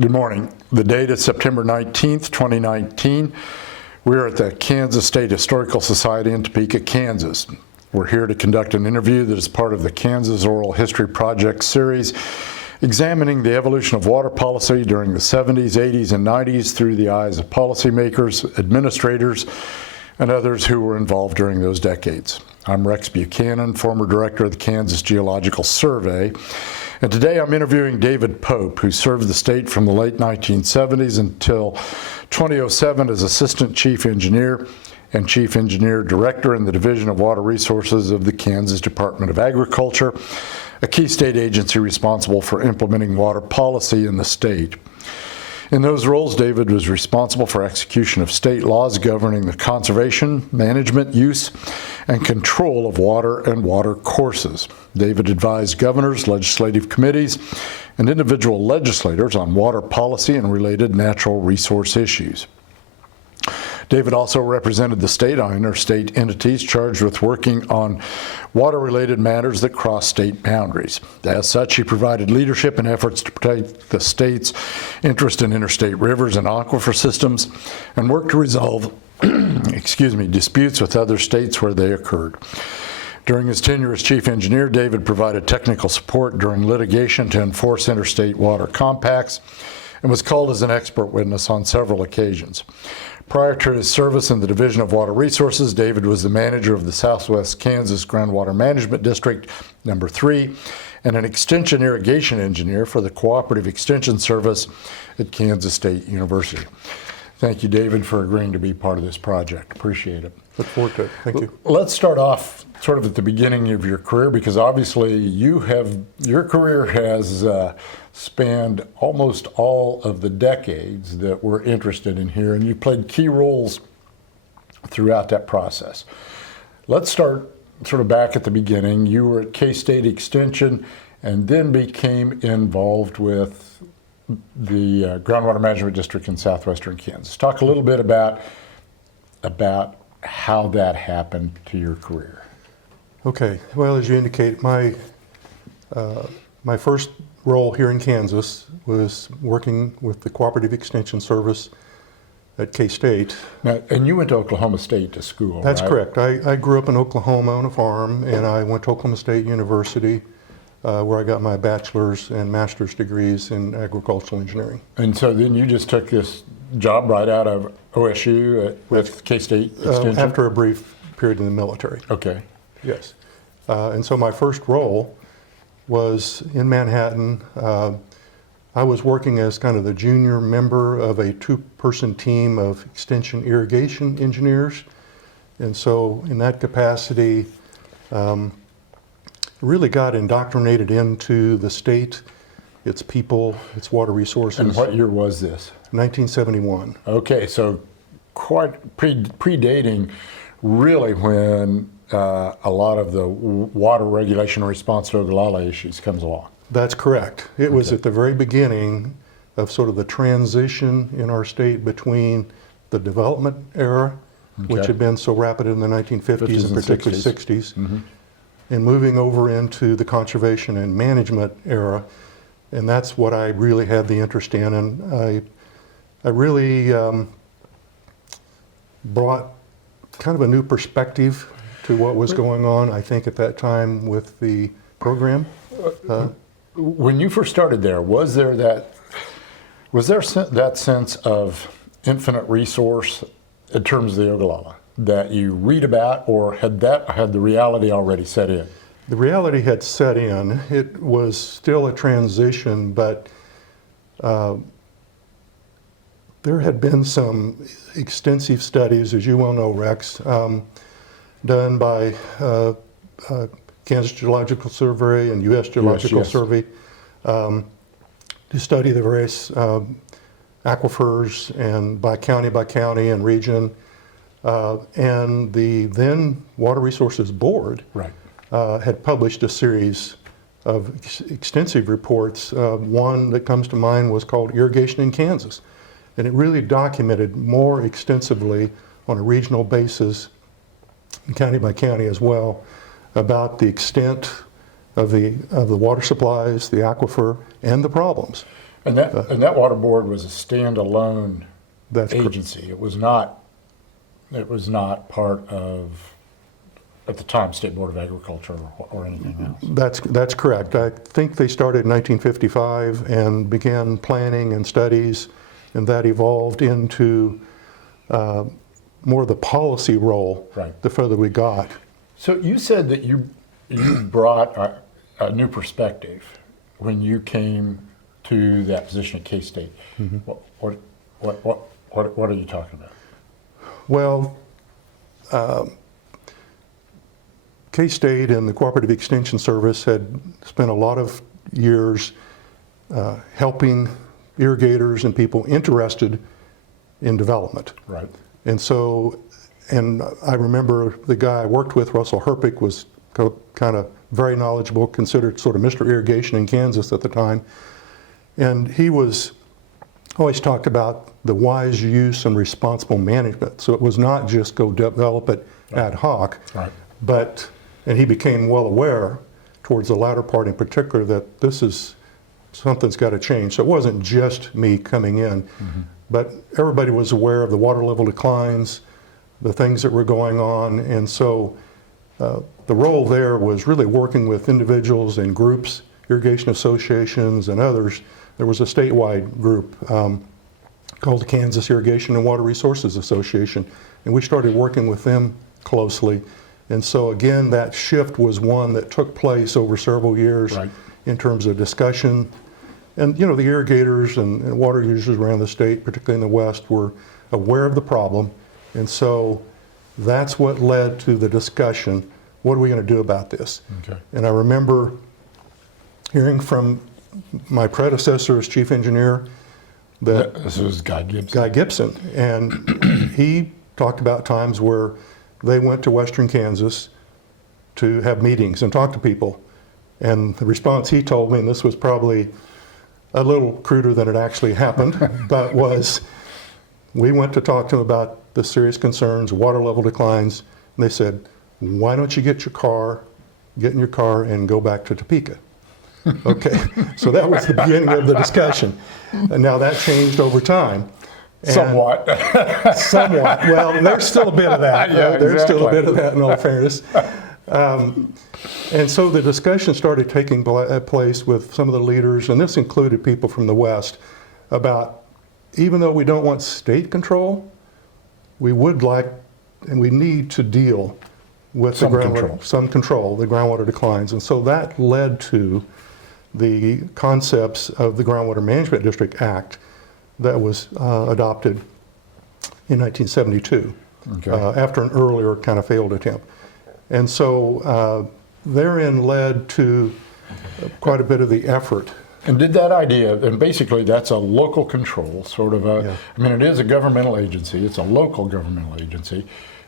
Good morning. The date is September 19th, 2019. We're at the Kansas State Historical Society in Topeka, Kansas. We're here to conduct an interview that is part of the Kansas Oral History Project series, examining the evolution of water policy during the 70s, 80s, and 90s through the eyes of policymakers, administrators, and others who were involved during those decades. I'm Rex Buchanan, former director of the Kansas Geological Survey, and today I'm interviewing David Pope, who served the state from the late 1970s until 2007 as Assistant Chief Engineer and Chief Engineer Director in the Division of Water Resources of the Kansas Department of Agriculture, a key state agency responsible for implementing water policy in the state. In those roles, David was responsible for execution of state laws governing the conservation, management, use, and control of water and water courses. David advised governors, legislative committees, and individual legislators on water policy and related natural resource issues. David also represented the state on interstate entities charged with working on water-related matters that cross state boundaries. As such, he provided leadership in efforts to protect the state's interest in interstate rivers and aquifer systems and worked to resolve disputes with other states where they occurred. During his tenure as chief engineer, David provided technical support during litigation to enforce interstate water compacts and was called as an expert witness on several occasions. Prior to his service in the Division of Water Resources, David was the manager of the Southwest Kansas Groundwater Management District No. 3 and an extension irrigation engineer for the Cooperative Extension Service at Kansas State University. Thank you, David, for agreeing to be part of this project. Appreciate it. Look forward to it. Thank you. Let's start off sort of at the beginning of your career, because obviously your career has spanned almost all of the decades that we're interested in here, and you played key roles throughout that process. Let's start sort of back at the beginning. You were at K-State Extension and then became involved with the Groundwater Management District in southwestern Kansas. Talk a little bit about how that happened to your career. Okay. Well, as you indicate, my first role here in Kansas was working with the Cooperative Extension Service at K-State. Now, and you went to Oklahoma State to school, That's right? correct. I grew up in Oklahoma on a farm, and I went to Oklahoma State University, where I got my bachelor's and master's degrees in agricultural engineering. And so then you just took this job right out of OSU with K-State Extension? After a brief period in the military. Okay. Yes. And so my first role was in Manhattan. I was working as kind of the junior member of a two-person team of extension irrigation engineers. And so in that capacity, really got indoctrinated into the state, its people, its water resources. And what year was this? 1971. Okay, so quite predating really when a lot of the water regulation response to Ogallala issues comes along. That's correct. It was at the very beginning of sort of the transition in our state between the development era, which had been so rapid in the 1950s and particularly 60s, and moving over into the conservation and management era. And that's what I really had the interest in. And I really brought kind of a new perspective to what was going on, I think, at that time with the program. When you first started there, was there that sense of infinite resource in terms of the Ogallala that you read about, or had the reality already set in? The reality had set in. It was still a transition, but there had been some extensive studies, as you well know, Rex, done by Kansas Geological Survey and U.S. Geological Survey to study the various aquifers and by county and region. And the then Water Resources Board had published a series of extensive reports. One that comes to mind was called Irrigation in Kansas. And it really documented more extensively on a regional basis, county by county as well, about the extent of the water supplies, the aquifer, and the problems. And that water board was a standalone That's correct. agency. It was not part of, at the time, State Board of Agriculture or anything else. That's correct. I think they started in 1955 and began planning and studies, and that evolved into more of the policy role Right. the further we got. So you said that you brought a new perspective when you came to that position at K-State. Mm-hmm. What are you talking about? Well, K-State and the Cooperative Extension Service had spent a lot of years helping irrigators and people interested in development. Right. And so, and I remember the guy I worked with, Russell Herpick, was kind of very knowledgeable, considered sort of Mr. Irrigation in Kansas at the time. And he was always talked about the wise use and responsible management. So it was not just go develop it ad hoc, Right. but, and he became well aware towards the latter part in particular that this is, something's got to change. So it wasn't just me coming in, but everybody was aware of the water level declines, the things that were going on. And so the role there was really working with individuals and groups, irrigation associations and others. There was a statewide group called the Kansas Irrigation and Water Resources Association, and we started working with them closely. And so again, that shift was one that took place over several years Right. in terms of discussion. And you know, the irrigators and water users around the state, particularly in the West, were aware of the problem. And so that's what led to the discussion, what are we going to do about this? Okay. And I remember hearing from my predecessor as chief engineer that This was Guy Gibson. Guy Gibson, and he talked about times where they went to Western Kansas to have meetings and talk to people. And the response he told me, and this was probably a little cruder than it actually happened, but was, we went to talk to them about the serious concerns, water level declines, and they said, why don't you get in your car and go back to Topeka? Okay, so that was the beginning of the discussion. And now that changed over time. And Somewhat. Somewhat. Well, there's still a bit of that. Yeah, There's still a exactly. bit of that in all fairness. And so the discussion started taking place with some of the leaders, and this included people from the West, about even though we don't want state control, we would like and we need to deal with Some the groundwater, control. some control, the groundwater declines. And so that led to the concepts of the Groundwater Management District Act that was adopted in 1972 Okay. after an earlier kind of failed attempt. And so therein led to quite a bit of the effort. And did that idea, and basically that's a local control, sort of a, Yeah. I mean, it is a governmental agency, it's a local governmental agency,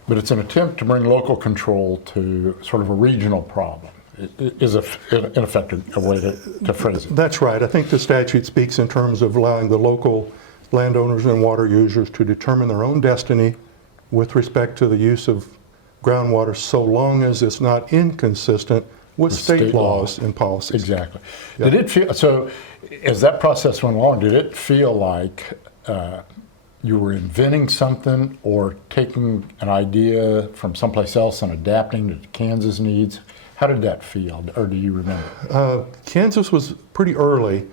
but it's an attempt to bring local control to sort of a regional problem. It is, in effect, a way to phrase it. That's right. I think the statute speaks in terms of allowing the local landowners and water users to determine their own destiny with respect to the use of groundwater, so long as it's not inconsistent with state laws and policies. Exactly. Yeah. Did it feel, so as that process went along, did it feel like you were inventing something or taking an idea from someplace else and adapting to Kansas needs? How did that feel, or do you remember? Kansas was pretty early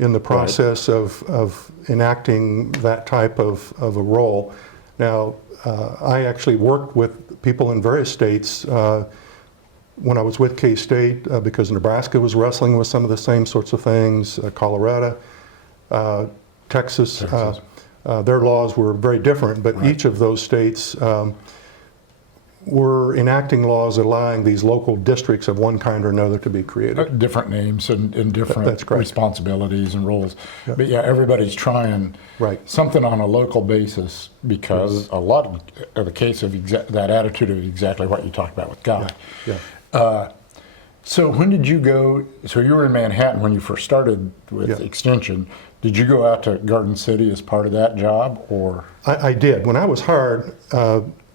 in the process of enacting that type of a role. Now, I actually worked with people in various states when I was with K-State because Nebraska was wrestling with some of the same sorts of things, Colorado, Texas. Their laws were very different, but each of those states were enacting laws allowing these local districts of one kind or another to be created. Different names and different That's correct. responsibilities and roles. But yeah, everybody's trying Right. something on a local basis because a lot of the case of that attitude of exactly what you talked about with Guy. Yeah. So when did you go, so you were in Manhattan when you first started with Yeah. Extension. Did you go out to Garden City as part of that job, or? I did. When I was hired,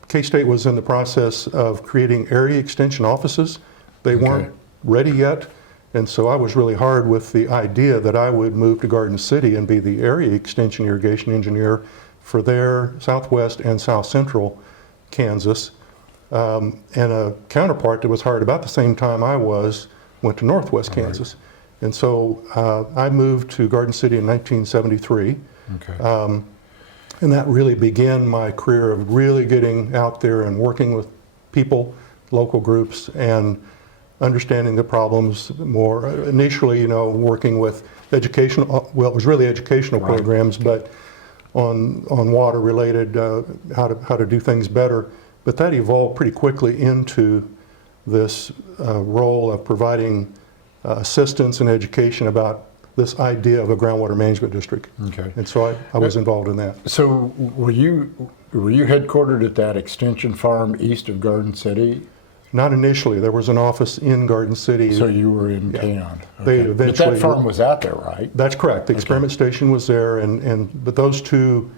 K-State was in the process of creating area extension offices. They weren't ready yet, And so I was really hard with the idea that I would move to Garden City and be the area extension irrigation engineer for their southwest and south central Kansas. And a counterpart that was hired about the same time I was went to northwest Kansas. And so I moved to Garden City in 1973. Okay. And that really began my career of really getting out there and working with people, local groups, and understanding the problems more. Initially, you know, working with educational, well, it was really educational programs, but on water related, how to do things better. But that evolved pretty quickly into this role of providing assistance and education about this idea of a groundwater management district. Okay. And so I was involved in that. So were you headquartered at that extension farm east of Garden City? Not initially. There was an office in Garden City. So you were in town. They Okay. But eventually that farm was out there, right? That's correct. The experiment station was there, but those two,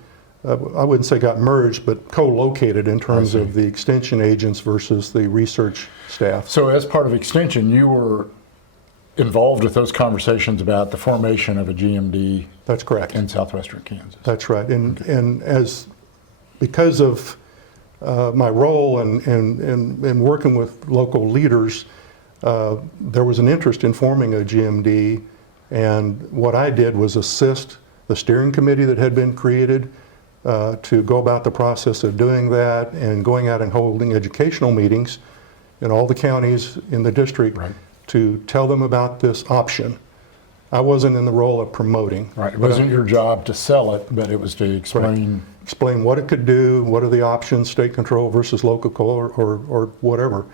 I wouldn't say got merged, but co-located in terms of the extension agents versus the research staff. So as part of extension, you were involved with those conversations about the formation of a GMD. That's correct. In southwestern Kansas. That's right. And because of my role and working with local leaders, there was an interest in forming a GMD, and what I did was assist the steering committee that had been created to go about the process of doing that and going out and holding educational meetings in all the counties in the district to tell them about this option. I wasn't in the role of promoting. Right. It wasn't your job to sell it, but it was to explain. Explain what it could do, what are the options, state control versus local or whatever,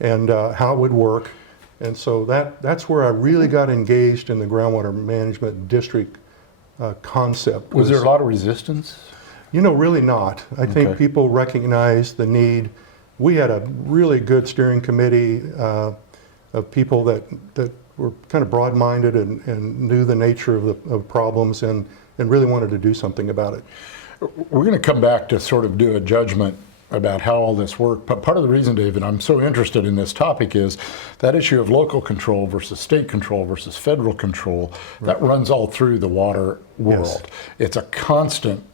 and how it would work. And so that's where I really got engaged in the groundwater management district concept. Was there a lot of resistance? You know, really not. I think people recognized the need. We had a really good steering committee of people that were kind of broad-minded and knew the nature of problems and really wanted to do something about it. We're going to come back to sort of do a judgment about how all this worked. But part of the reason, David, I'm so interested in this topic is that issue of local control versus state control versus federal control that runs all through the water world. Yes. It's a constant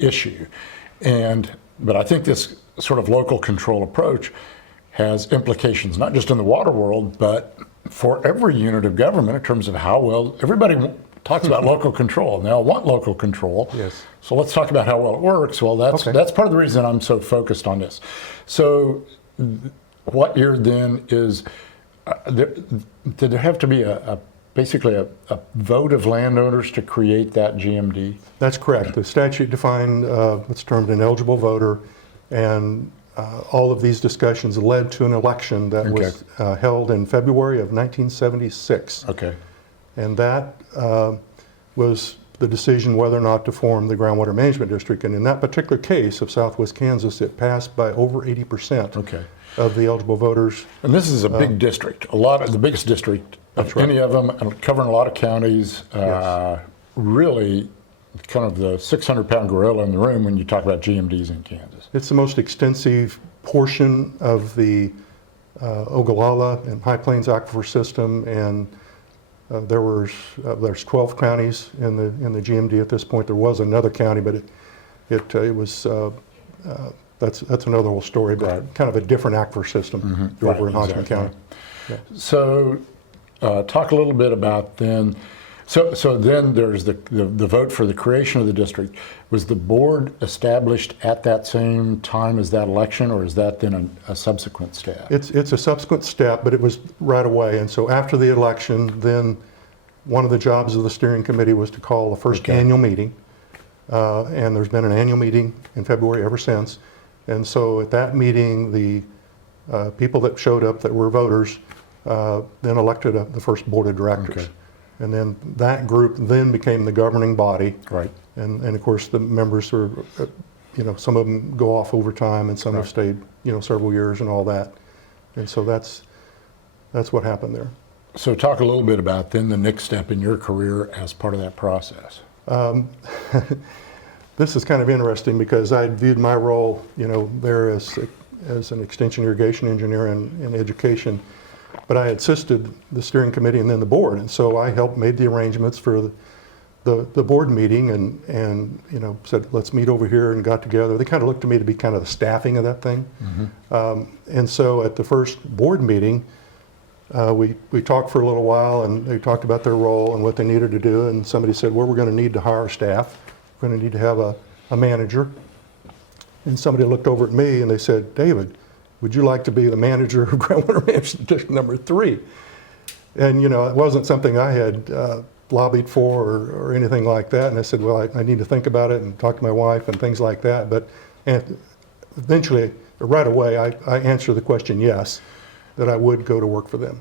issue. But I think this sort of local control approach has implications not just in the water world, but for every unit of government in terms of how well everybody talks about local control. They all want local control. Yes. So let's talk about how well it works. Well, that's part of the reason I'm so focused on this. So what year then is, did there have to be basically a vote of landowners to create that GMD? That's correct. The statute defined what's termed an eligible voter, and all of these discussions led to an election that was held in February of 1976. Okay. And that was the decision whether or not to form the Groundwater Management District. And in that particular case of Southwest Kansas, it passed by over 80% of the eligible voters. And this is a big district, the biggest district of any of them, and covering a lot of counties. Really kind of the 600-pound gorilla in the room when you talk about GMDs in Kansas. It's the most extensive portion of the Ogallala and High Plains Aquifer system, and there's 12 counties in the GMD at this point. There was another county, but it was that's another whole story, but kind of a different aquifer system over in Hodgman County. Yeah. So talk a little bit about then. So then there's the vote for the creation of the district. Was the board established at that same time as that election, or is that then a subsequent step? It's a subsequent step, but it was right away. And so after the election, then one of the jobs of the steering committee was to call the first annual meeting. And there's been an annual meeting in February ever since. And so at that meeting, the people that showed up that were voters then elected the first board of directors. And then that group then became the governing body. Right. And of course the members are, some of them go off over time and some have stayed, several years and all that. And so that's what happened there. So talk a little bit about then the next step in your career as part of that process. This is kind of interesting because I viewed my role, there as an extension irrigation engineer in education. but I assisted the steering committee and then the board. And so I helped made the arrangements for the board meeting and said, let's meet over here, and got together. They kind of looked to me to be kind of the staffing of that thing. And so at the first board meeting, we talked for a little while, and they talked about their role and what they needed to do. And somebody said, well, we're going to need to hire staff. We're going to need to have a manager. And somebody looked over at me and they said, David, would you like to be the manager of Groundwater Management District No. 3? And it wasn't something I had lobbied for or anything like that. And I said, well, I need to think about it and talk to my wife and things like that. But eventually, right away, I answered the question yes, that I would go to work for them.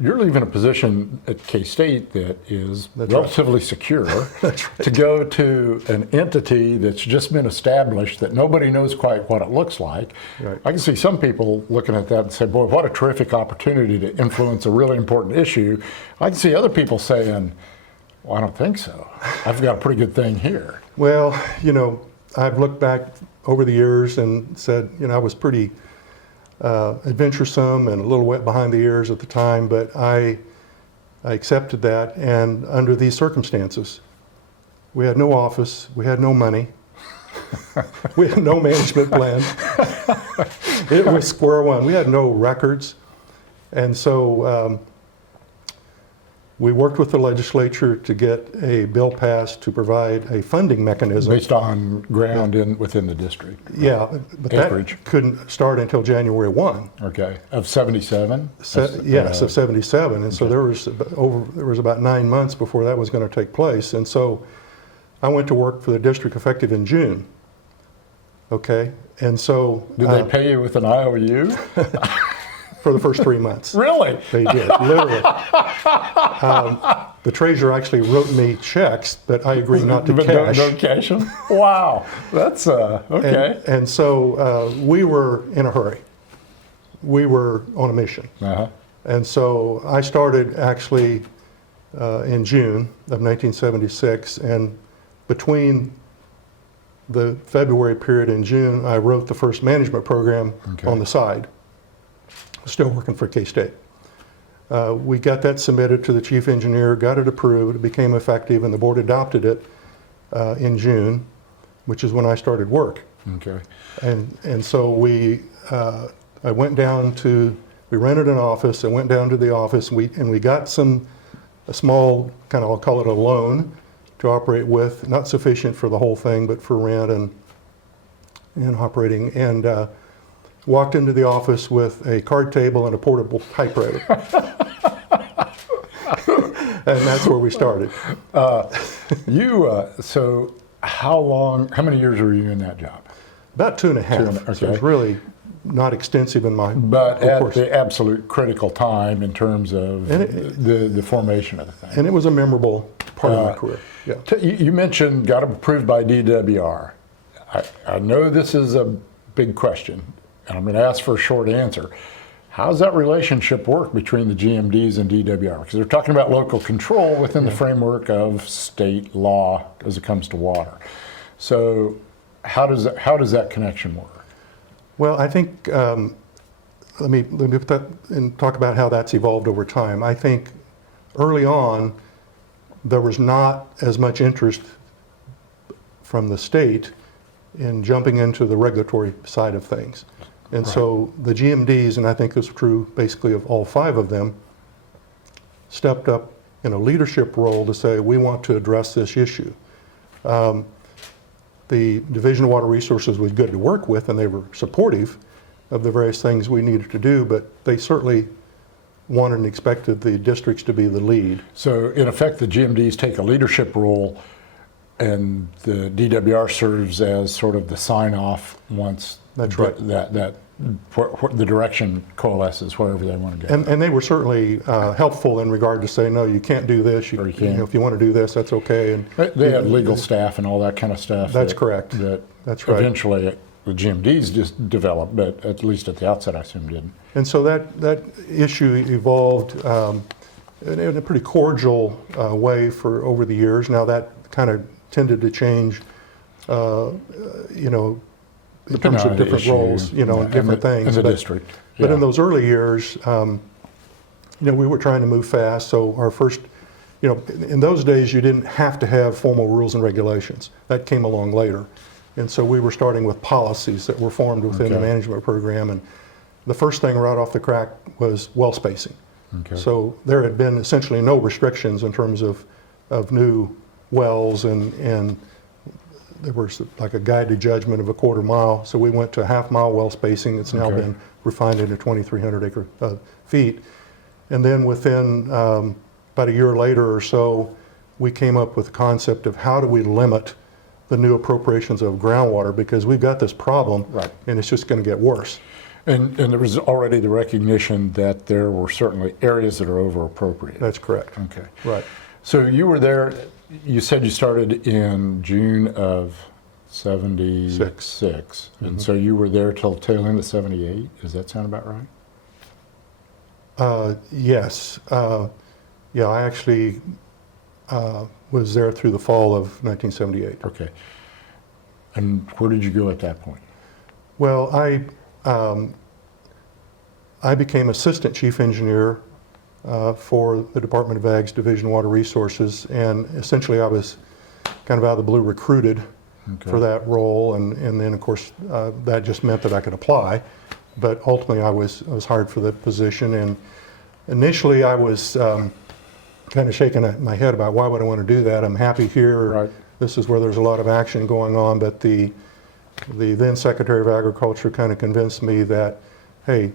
You're leaving a position at K-State that is That's relatively right. secure That's right. to go to an entity that's just been established that nobody knows quite what it looks like. Right. I can see some people looking at that and say, boy, what a terrific opportunity to influence a really important issue. I can see other people saying, well, I don't think so. I've got a pretty good thing here. Well, I've looked back over the years and said, I was pretty adventuresome and a little wet behind the ears at the time, but I accepted that. And under these circumstances, we had no office, we had no money, we had no management plan. It was square one. We had no records. And so we worked with the legislature to get a bill passed to provide a funding mechanism. Based on ground within the district. Yeah, but Acreage. that couldn't start until January 1. Okay, of 77? Yes, of 77. And so there was about 9 months before that was going to take place. And so I went to work for the district effective in June. Okay, and so Did they pay you with an IOU? for the first 3 months. Really? They did, literally. The treasurer actually wrote me checks, but I agreed not to But cash. no cash them? Wow, that's okay. And so we were in a hurry. We were on a mission. Uh-huh. And so I started actually in June of 1976, and between the February period and June, I wrote the first management program on the side, still working for K-State. We got that submitted to the chief engineer, got it approved, it became effective, and the board adopted it in June, which is when I started work. Okay. And so I went down to, we rented an office, I went down to the office, and we got a small, kind of, I'll call it a loan to operate with, not sufficient for the whole thing, but for rent and operating, and walked into the office with a card table and a portable typewriter. And that's where we started. So how many years were you in that job? About 2.5. Okay. So it was really not extensive in my But of at course. the absolute critical time in terms of the formation of the thing. And it was a memorable part of my career. Yeah. You mentioned got approved by DWR. I know this is a big question, and I'm going to ask for a short answer. How does that relationship work between the GMDs and DWR? Because they're talking about local control within the framework of state law as it comes to water. So how does that connection work? Well, I think, let me put that and talk about how that's evolved over time. I think early on, there was not as much interest from the state in jumping into the regulatory side of things. And so the GMDs, and I think this is true basically of all 5 of them, stepped up in a leadership role to say, we want to address this issue. The Division of Water Resources was good to work with, and they were supportive of the various things we needed to do, but they certainly wanted and expected the districts to be the lead. So in effect, the GMDs take a leadership role, and the DWR serves as sort of the sign-off once That's right. the direction coalesces wherever they want to go. And they were certainly helpful in regard to say, no, you can't do this. Or you can't. If you want to do this, that's okay. And They had legal staff and all that kind of stuff. That's correct. That's right. Eventually, the GMDs just developed, but at least at the outset, I assume didn't. And so that issue evolved in a pretty cordial way for over the years. Now that kind of tended to change, in terms of different roles, and different things. In the But district. But Yeah. in those early years, we were trying to move fast. So our first, in those days, you didn't have to have formal rules and regulations. That came along later. And so we were starting with policies that were formed within the Okay. management program. And the first thing right off the crack was well spacing. Okay. So there had been essentially no restrictions in terms of new wells, and there was like a guided judgment of a 1/4 mile. So we went to a 1/2 mile well spacing. It's now Okay. been refined into 2,300 acre feet. And then within about a year later or so, we came up with the concept of how do we limit the new appropriations of groundwater, because we've got this problem, Right. and it's just going to get worse. And there was already the recognition that there were certainly areas that are over appropriated. That's correct. Okay. Right. So you were there, you said you started in June of 76. And so you were there till tail end of 78. Does that sound about right? Yes. Yeah, I actually was there through the fall of 1978. Okay. And where did you go at that point? Well, I became assistant chief engineer for the Department of Ag's Division of Water Resources, and essentially I was kind of out of the blue recruited for that role, and then of course that just meant that I could apply, but ultimately I was hired for the position. And initially I was kind of shaking my head about why would I want to do that. I'm happy here. Right. This is where there's a lot of action going on, but the then Secretary of Agriculture kind of convinced me that, hey,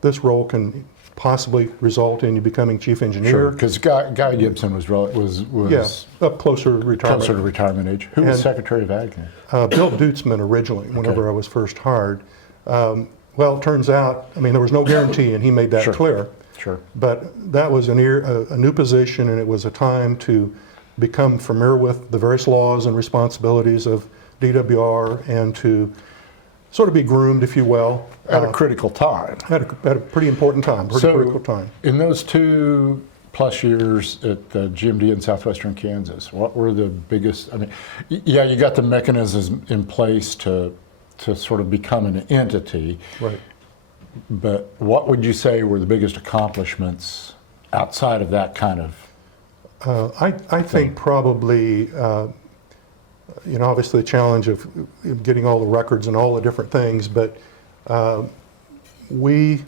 this role can possibly result in you becoming chief engineer. Sure, because Guy Gibson was Yeah, up closer to retirement. closer to retirement age. Who was And- Secretary of Ag then? Bill Dutzman originally, whenever I was first hired. Well, it turns out, there was no guarantee, and he made that Sure. clear. Sure. But that was a new position, and it was a time to become familiar with the various laws and responsibilities of DWR, and to sort of be groomed, if you will, At a critical time. at a pretty important time, critical time. In those 2+ years at the GMD in southwestern Kansas, what were the biggest? Yeah, you got the mechanisms in place to sort of become an entity. Right. But what would you say were the biggest accomplishments outside of that kind of? I think probably, obviously the challenge of getting all the records and all the different things, but we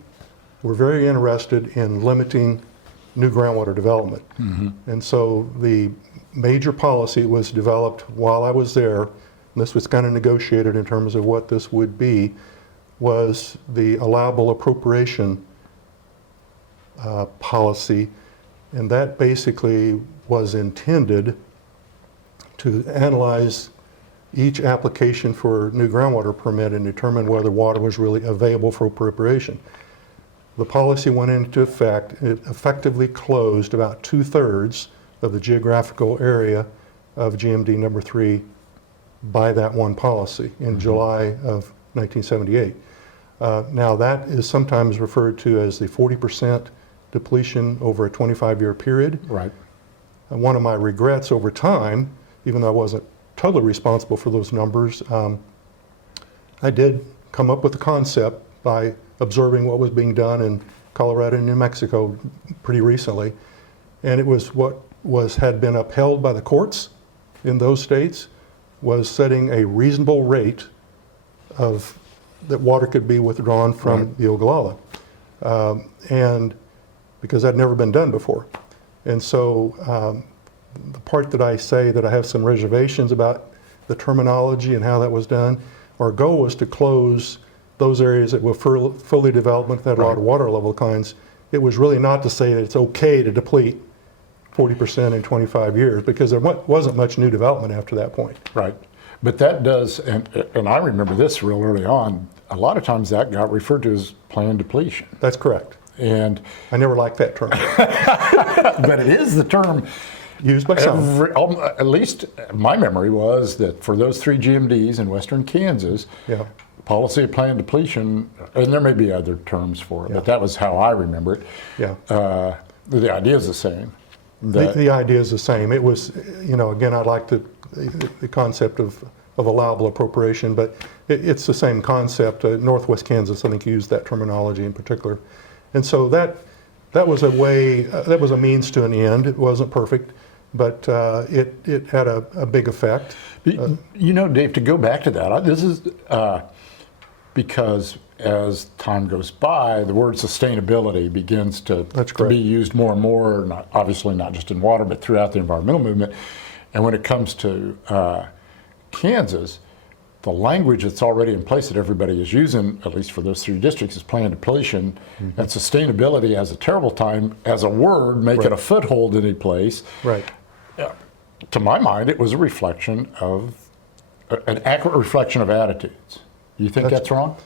were very interested in limiting new groundwater development. And so the major policy was developed while I was there, and this was kind of negotiated in terms of what this would be, was the allowable appropriation policy. And that basically was intended to analyze each application for new groundwater permit and determine whether water was really available for appropriation. The policy went into effect. It effectively closed about 2/3 of the geographical area of GMD number 3 by that one policy in July of 1978. Now that is sometimes referred to as the 40% depletion over a 25-year period. Right. And one of my regrets over time, even though I wasn't totally responsible for those numbers, I did come up with the concept by observing what was being done in Colorado and New Mexico pretty recently. And it was what had been upheld by the courts in those states, was setting a reasonable rate of that water could be withdrawn from the Ogallala. And because that had never been done before. And so the part that I say that I have some reservations about the terminology and how that was done, our goal was to close those areas that were fully developed, that had a lot of water level kinds. It was really not to say that it's okay to deplete 40% in 25 years, because there wasn't much new development after that point. Right. But that does, and I remember this real early on, a lot of times that got referred to as planned depletion. That's correct. And I never liked that term. but it is the term Used by some. at least my memory was that for those 3 GMDs in western Kansas, Yeah. policy of planned depletion, and there may be other terms for it, but that was how I remember it. Yeah. The idea is the same. The idea is the same. It was, again, I like the concept of of allowable appropriation, but it's the same concept. Northwest Kansas, I think, used that terminology in particular. And so that was a way, that was a means to an end. It wasn't perfect, but it had a big effect. You know, Dave, to go back to that, this is because as time goes by, the word sustainability begins to be used more and more, obviously not just in water, but throughout the environmental movement. And when it comes to Kansas, the language that's already in place that everybody is using, at least for those 3 districts, is planned depletion. And sustainability has a terrible time as a word, make it a foothold in any place. Right. To my mind, it was a reflection of, an accurate reflection of attitudes. You think that's wrong?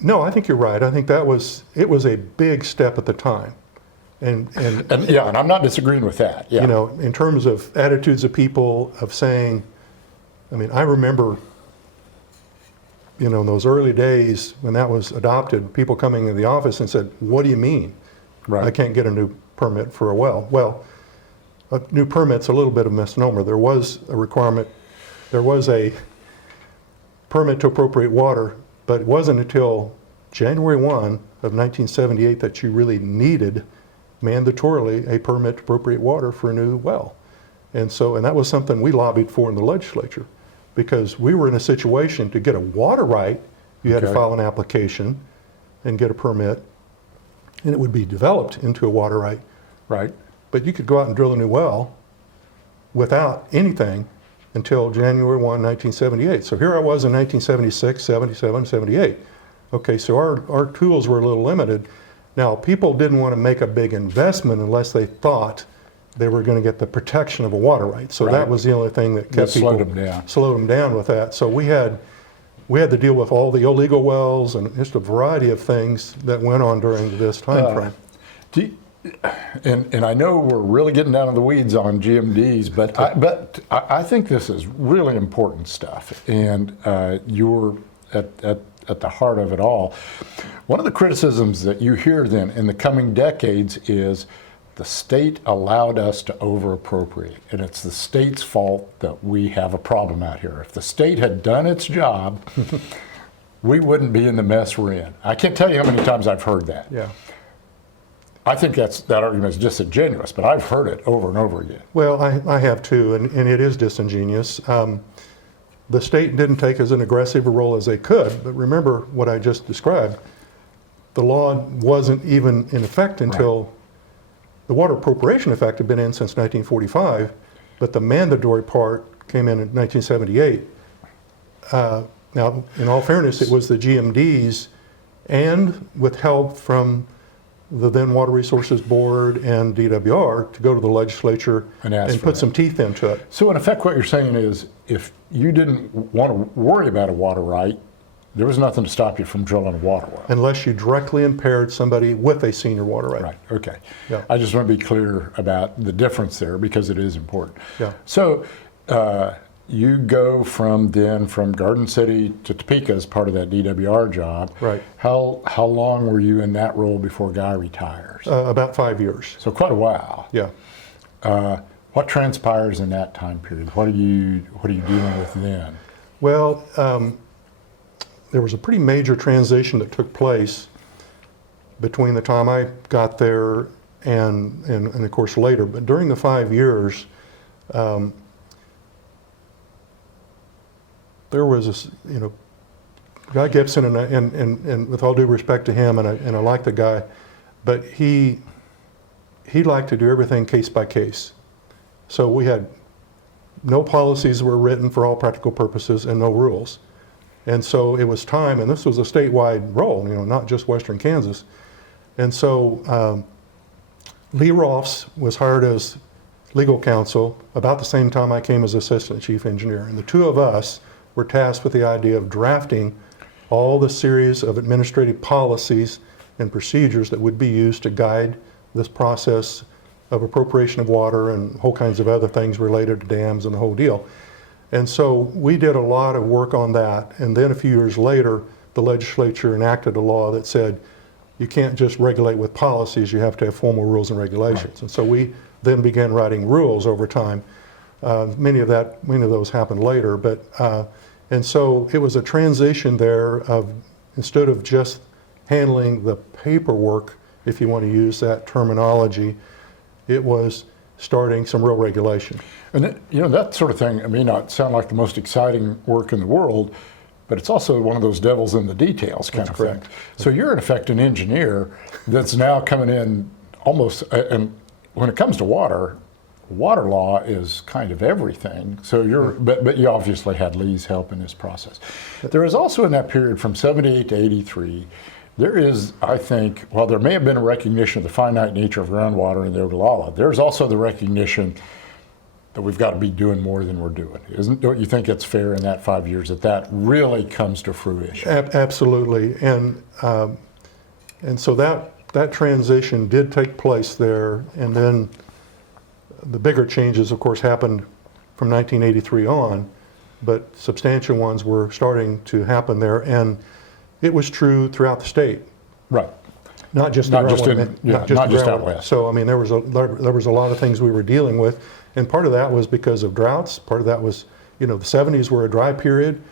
No, I think you're right. I think it was a big step at the time. And yeah, and I'm not disagreeing with that. Yeah. You know, in terms of attitudes of people of saying, I mean, I remember, you know, in those early days when that was adopted, people coming into the office and said, what do you mean? I can't get a new permit for a well. Well, a new permit's a little bit of a misnomer. There was a requirement, there was a permit to appropriate water, but it wasn't until January 1 of 1978 that you really needed mandatorily a permit to appropriate water for a new well. And that was something we lobbied for in the legislature, because we were in a situation to get a water right, you had to file an application and get a permit, and it would be developed into a water right. Right. But you could go out and drill a new well without anything until January 1, 1978. So here I was in 1976, 77, 78. Okay, so our tools were a little limited. Now, people didn't want to make a big investment unless they thought they were going to get the protection of a water right. So that was the only thing that kept people, slowed them down with that. So we had to deal with all the illegal wells and just a variety of things that went on during this time frame. And I know we're really getting down in the weeds on GMDs, but I think this is really important stuff, and you're at the heart of it all. One of the criticisms that you hear then in the coming decades is the state allowed us to over-appropriate, and it's the state's fault that we have a problem out here. If the state had done its job, we wouldn't be in the mess we're in. I can't tell you how many times I've heard that. Yeah. I think that argument is disingenuous, but I've heard it over and over again. Well, I have too, and it is disingenuous. The state didn't take as an aggressive a role as they could, but remember what I just described. The law wasn't even in effect until the Water Appropriation Act had been in since 1945, but the mandatory part came in 1978. Now, in all fairness, it was the GMDs, and with help from the then Water Resources Board and DWR, to go to the legislature and put some teeth into it. So in effect, what you're saying is, if you didn't want to worry about a water right, there was nothing to stop you from drilling a water well. Unless you directly impaired somebody with a senior water right. Right, okay. Yeah. I just want to be clear about the difference there, because it is important. Yeah. So you go from Garden City to Topeka as part of that DWR job. Right. How long were you in that role before Guy retires? About 5 years. So quite a while. Yeah. What transpires in that time period? What are you dealing with then? Well, there was a pretty major transition that took place between the time I got there and of course later. But during the 5 years, there was this, Guy Gibson, and with all due respect to him, and I like the guy, but he liked to do everything case by case. So we had no policies were written for all practical purposes and no rules. And so it was time, and this was a statewide role, not just Western Kansas. And so Lee Rolfs was hired as legal counsel about the same time I came as assistant chief engineer. And the two of us were tasked with the idea of drafting all the series of administrative policies and procedures that would be used to guide this process of appropriation of water and whole kinds of other things related to dams and the whole deal. And so we did a lot of work on that. And then a few years later, the legislature enacted a law that said you can't just regulate with policies, you have to have formal rules and regulations. Right. And so we then began writing rules over time. Many of those happened later, but And so it was a transition there of, instead of just handling the paperwork, if you want to use that terminology, it was starting some real regulation. And that sort of thing, it may not sound like the most exciting work in the world, but it's also one of those devils in the details kind of thing. So you're in effect an engineer that's now coming in almost, and when it comes to water law is kind of everything. So but you obviously had Lee's help in this process. There is also in that period from 78 to 83, there is, I think, while there may have been a recognition of the finite nature of groundwater in the Ogallala, there's also the recognition that we've got to be doing more than we're doing. Don't you think it's fair in that 5 years that really comes to fruition? Absolutely, and so that transition did take place there, and then the bigger changes, of course, happened from 1983 on, but substantial ones were starting to happen there, and it was true throughout the state. Right. Not just out west. So I mean, there was a lot of things we were dealing with, and part of that was because of droughts. Part of that was, the 70s were a drought period.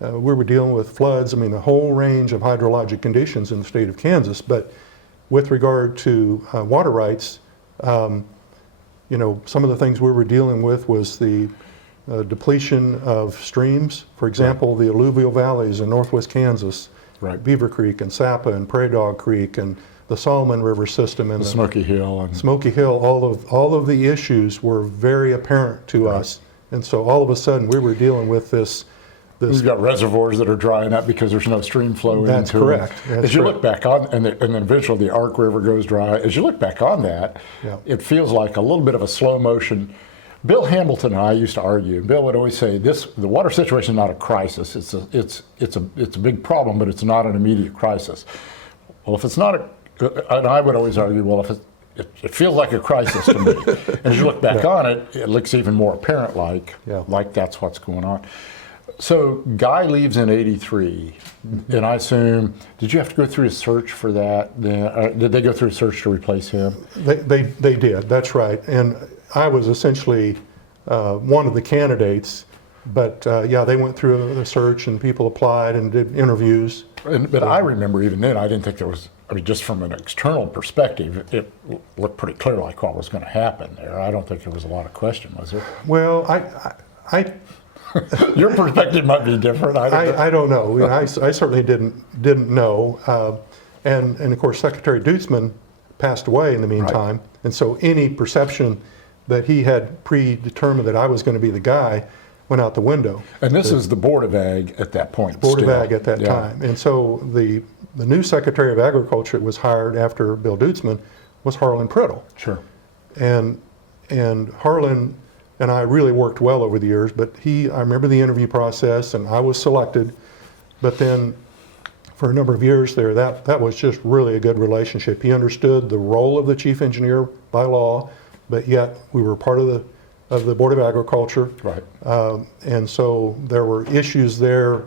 We were dealing with floods. I mean, a whole range of hydrologic conditions in the state of Kansas. But with regard to water rights, some of the things we were dealing with was the depletion of streams. For example, the alluvial valleys in northwest Kansas. Right. Beaver Creek and Sapa and Prairie Dog Creek and the Solomon River system and the Smoky Hill. Smoky Hill, all of the issues were very apparent to us. And so all of a sudden we were dealing with this. We've got reservoirs that are drying up because there's no stream flow That's into correct. them. That's As you correct. look back on, and then eventually the Ark River goes dry, as you look back on that, it feels like a little bit of a slow motion. Bill Hamilton and I used to argue. Bill would always say, the water situation is not a crisis. It's a big problem, but it's not an immediate crisis. Well, if it's not and I would always argue, well, if it feels like a crisis to me. And as you look back on it, it looks even more apparent like that's what's going on. So Guy leaves in 83, and I assume, did you have to go through a search for that? Did they go through a search to replace him? They did, that's right. And I was essentially one of the candidates, but they went through a search and people applied and did interviews. But I remember even then, I didn't think there was, just from an external perspective, it looked pretty clear like what was going to happen there. I don't think there was a lot of question, was there? Well, Your perspective might be different. I don't know. I certainly didn't know. And of course, Secretary Dutzman passed away in the meantime. Right. And so any perception that he had predetermined that I was going to be the guy went out the window. And this is the Board of Ag at that point. Board of Ag at that time. And so the new Secretary of Agriculture that was hired after Bill Dutzman was Harlan Priddle. Sure. And Harlan and I really worked well over the years, but I remember the interview process and I was selected, but then for a number of years there, that was just really a good relationship. He understood the role of the chief engineer by law, but yet we were part of the Board of Agriculture. Right. And so there were issues there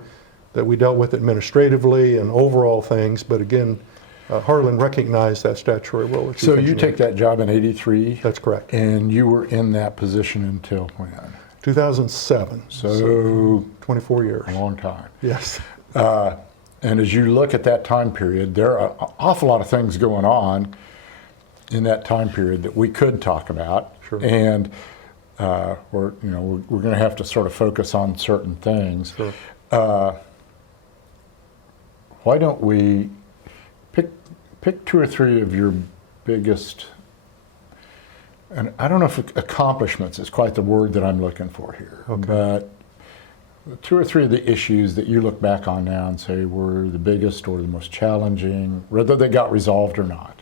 that we dealt with administratively and overall things, but again, Harlan recognized that statutory role as chief engineer. So you take that job in 83? That's correct. And you were in that position until when? 2007. So 24 years. A long time. Yes. And as you look at that time period, there are an awful lot of things going on in that time period that we could talk about. Sure. And we're going to have to sort of focus on certain things. Sure. Why don't we pick two or three of your biggest, and I don't know if accomplishments is quite the word that I'm looking for here, but two or three of the issues that you look back on now and say were the biggest or the most challenging, whether they got resolved or not.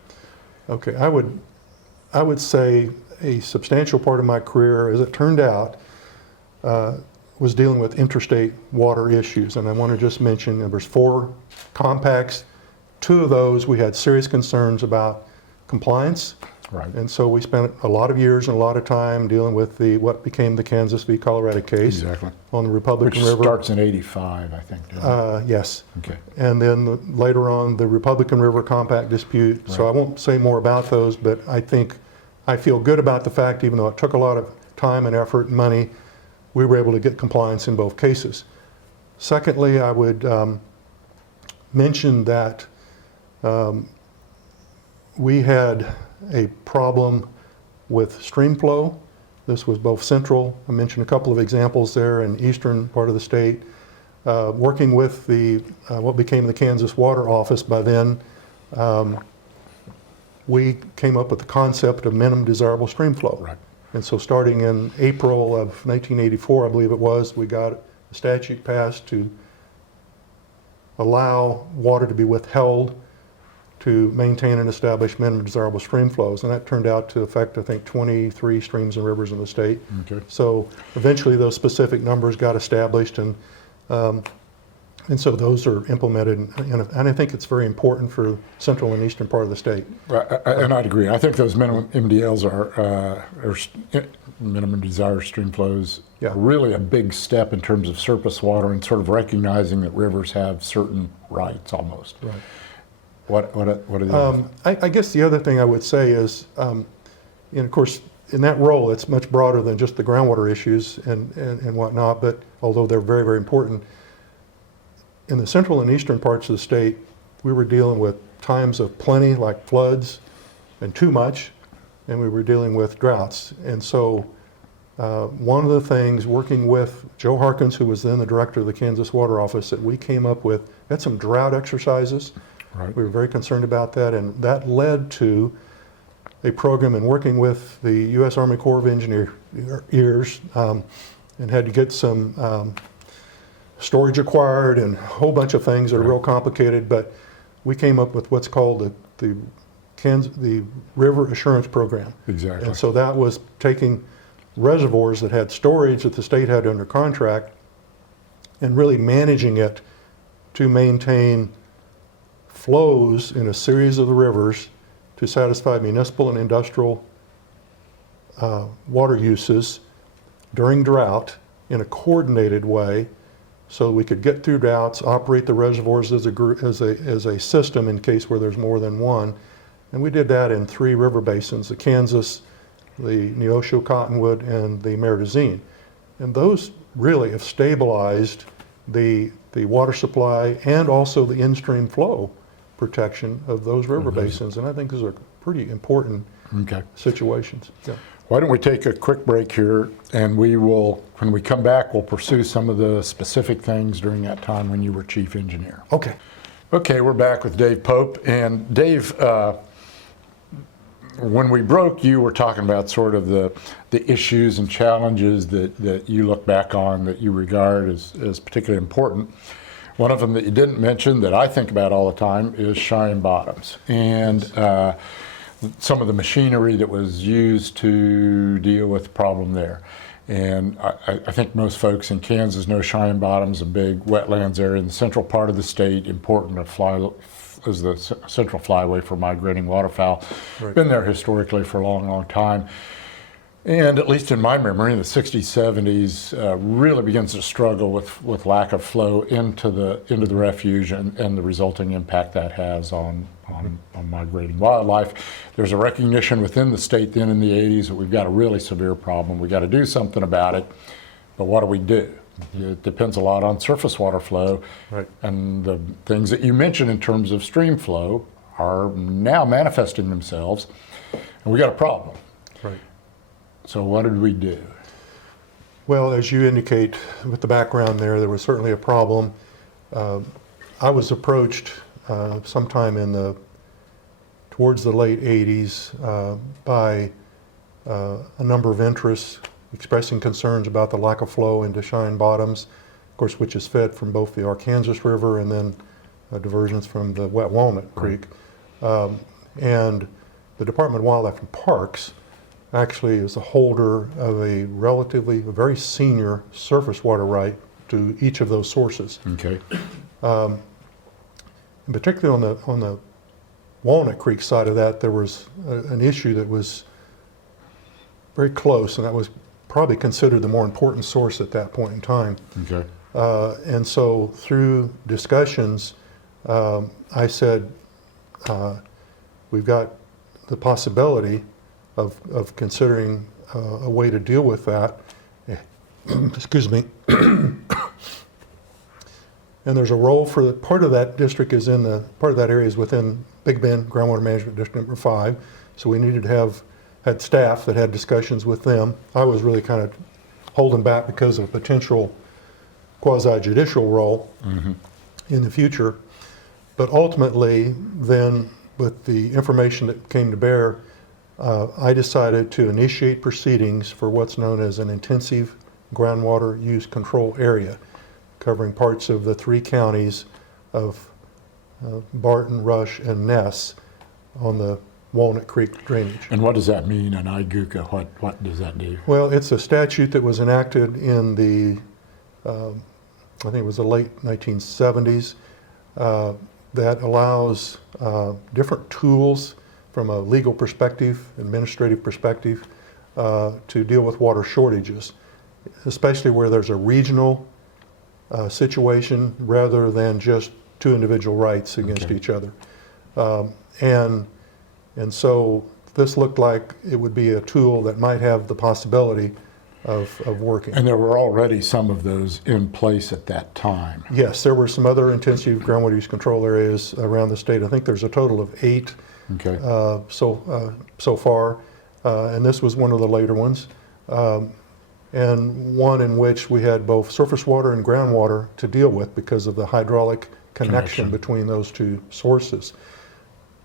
Okay, I would say a substantial part of my career, as it turned out, was dealing with interstate water issues. And I want to just mention there was 4 compacts. 2 of those we had serious concerns about compliance. Right. And so we spent a lot of years and a lot of time dealing with what became the Kansas v. Colorado case. Exactly. On the Republican River. Which starts in 85, I think. Yes. Okay. And then later on, the Republican River compact dispute. Right. So I won't say more about those, but I feel good about the fact, even though it took a lot of time and effort and money, we were able to get compliance in both cases. Secondly, I would mention that we had a problem with streamflow. This was both central, I mentioned a couple of examples there, in eastern part of the state. Working with the what became the Kansas Water Office by then, we came up with the concept of minimum desirable streamflow. Right. And so starting in April of 1984, I believe it was, we got a statute passed to allow water to be withheld to maintain and establish minimum desirable stream flows. And that turned out to affect, I think, 23 streams and rivers in the state. Okay. So eventually those specific numbers got established, and so those are implemented. And I think it's very important for the central and eastern part of the state. And I'd agree. I think those minimum MDLs minimum desired stream flows, Yeah. are really a big step in terms of surface water and sort of recognizing that rivers have certain rights almost. Right. What are the I guess the other thing I would say is, and of course, in that role, it's much broader than just the groundwater issues and whatnot, but although they're very, very important, in the central and eastern parts of the state, we were dealing with times of plenty, like floods, and too much, and we were dealing with droughts. And so one of the things, working with Joe Harkins, who was then the director of the Kansas Water Office, that we came up with, had some drought exercises. Right. We were very concerned about that, and that led to a program in working with the U.S. Army Corps of Engineers, and had to get some storage acquired and a whole bunch of things that are real complicated, but we came up with what's called the River Assurance Program. Exactly. And so that was taking reservoirs that had storage that the state had under contract and really managing it to maintain flows in a series of the rivers to satisfy municipal and industrial water uses during drought in a coordinated way, so we could get through droughts, operate the reservoirs as a system in case where there's more than one. And we did that in 3 river basins: the Kansas, the Neosho Cottonwood, and the Meridazine. And those really have stabilized the water supply and also the in-stream flow protection of those river basins. And I think those are pretty important situations. Yeah. Why don't we take a quick break here, and we will, when we come back, we'll pursue some of the specific things during that time when you were chief engineer. Okay. Okay, we're back with Dave Pope. And Dave, when we broke, you were talking about sort of the issues and challenges that you look back on that you regard as particularly important. One of them that you didn't mention that I think about all the time is Cheyenne Bottoms, and some of the machinery that was used to deal with the problem there. And I think most folks in Kansas know Cheyenne Bottoms, a big wetlands area in the central part of the state, important as the central flyway for migrating waterfowl. Right. Been there historically for a long, long time. And at least in my memory, in the 60s, 70s, really begins to struggle with lack of flow into the refuge and the resulting impact that has on migrating wildlife. There's a recognition within the state then in the 80s that we've got a really severe problem. We've got to do something about it, but what do? It depends a lot on surface water flow. Right. And the things that you mentioned in terms of stream flow are now manifesting themselves, and we got a problem. Right. So what did we do? Well, as you indicate with the background there was certainly a problem. I was approached sometime towards the late 80s by a number of interests expressing concerns about the lack of flow into Cheyenne Bottoms, of course, which is fed from both the Arkansas River and then diversions from the Wet Walnut Creek. And the Department of Wildlife and Parks actually is the holder of a very senior surface water right to each of those sources. Okay. And particularly on the Walnut Creek side of that, there was an issue that was very close, and that was probably considered the more important source at that point in time. Okay. And so through discussions, I said, we've got the possibility of considering a way to deal with that. excuse me. And there's a role for part of that district is in the, part of that area is within Big Bend Groundwater Management District No. 5. So we needed to had staff that had discussions with them. I was really kind of holding back because of a potential quasi-judicial role in the future. But ultimately, then, with the information that came to bear, I decided to initiate proceedings for what's known as an intensive groundwater use control area, covering parts of the 3 counties of Barton, Rush, and Ness on the Walnut Creek drainage. And what does that mean in IGUCA? What does that do? Well, it's a statute that was enacted in the, I think it was the late 1970s, that allows different tools from a legal perspective, administrative perspective, to deal with water shortages, especially where there's a regional situation rather than just 2 individual rights against each other. And so this looked like it would be a tool that might have the possibility of working. And there were already some of those in place at that time. Yes, there were some other intensive groundwater use control areas around the state. I think there's a total of 8 so far, and this was one of the later ones. And one in which we had both surface water and groundwater to deal with because of the hydraulic connection between those 2 sources.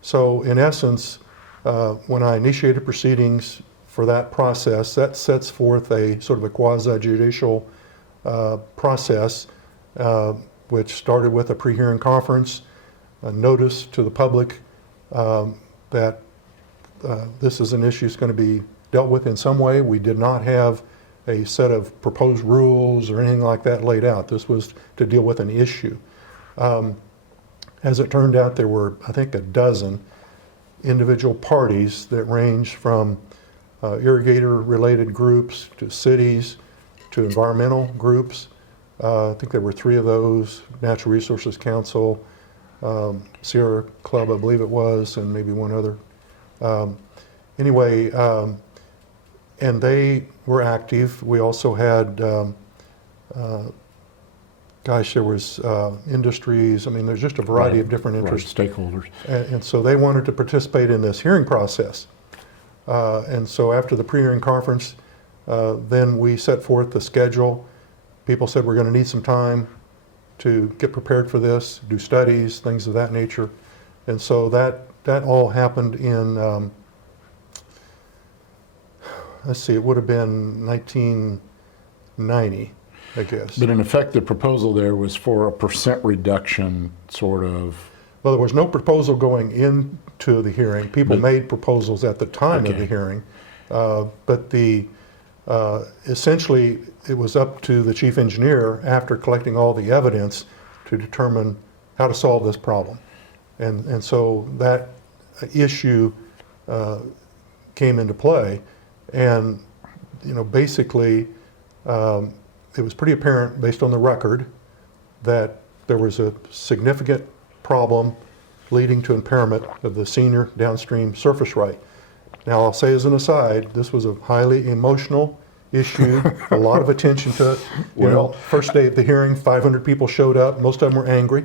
So in essence, when I initiated proceedings for that process, that sets forth a sort of a quasi-judicial process, which started with a pre-hearing conference, a notice to the public that this is an issue that's going to be dealt with in some way. We did not have a set of proposed rules or anything like that laid out. This was to deal with an issue. As it turned out, there were, I think, a dozen individual parties that ranged from irrigator-related groups to cities to environmental groups. I think there were 3 of those, Natural Resources Council, Sierra Club, I believe it was, and maybe one other. Anyway, and they were active. We also had, there was industries. I mean, there's just a variety of different interests. Stakeholders. And so they wanted to participate in this hearing process. And so after the pre-hearing conference, then we set forth the schedule. People said we're going to need some time to get prepared for this, do studies, things of that nature. And so that all happened in, let's see, it would have been 1990, I guess. But in effect, the proposal there was for a % reduction, sort of. Well, there was no proposal going into the hearing. People made proposals at the time of the hearing, but essentially it was up to the chief engineer after collecting all the evidence to determine how to solve this problem. And so that issue came into play, and basically it was pretty apparent based on the record that there was a significant problem leading to impairment of the senior downstream surface right. Now, I'll say as an aside, this was a highly emotional issue, a lot of attention to it. First day of the hearing, 500 people showed up. Most of them were angry.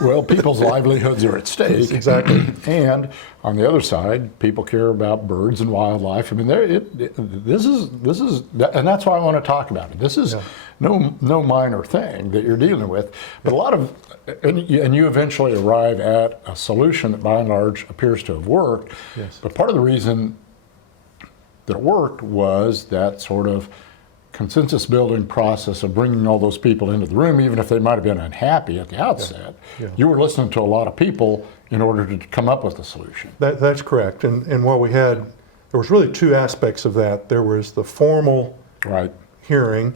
Well, people's livelihoods are at stake. Exactly. And on the other side, people care about birds and wildlife. I mean, this is, and that's why I want to talk about it. This is no minor thing that you're dealing with, but a lot of, and you eventually arrive at a solution that by and large appears to have worked. Yes. But part of the reason that it worked was that sort of consensus building process of bringing all those people into the room, even if they might have been unhappy at the outset. You were listening to a lot of people in order to come up with a solution. That's correct. And what we had, there was really 2 aspects of that. There was the formal hearing.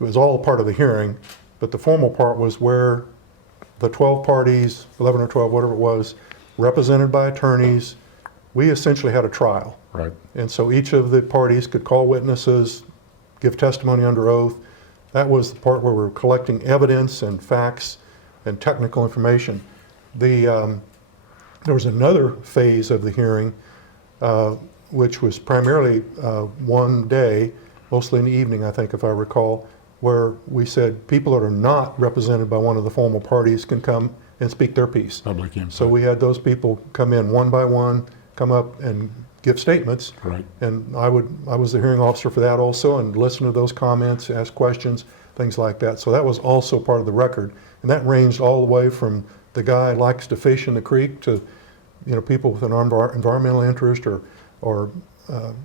It was all part of the hearing, but the formal part was where the 12 parties, 11 or 12, whatever it was, represented by attorneys, we essentially had a trial. Right. And so each of the parties could call witnesses, give testimony under oath. That was the part where we were collecting evidence and facts and technical information. There was another phase of the hearing, which was primarily one day, mostly in the evening, I think, if I recall, where we said people that are not represented by one of the formal parties can come and speak their piece. Public input. So we had those people come in one by one, come up and give statements. Right. And I was the hearing officer for that also, and listen to those comments, ask questions, things like that. So that was also part of the record. And that ranged all the way from the guy who likes to fish in the creek to, people with an environmental interest or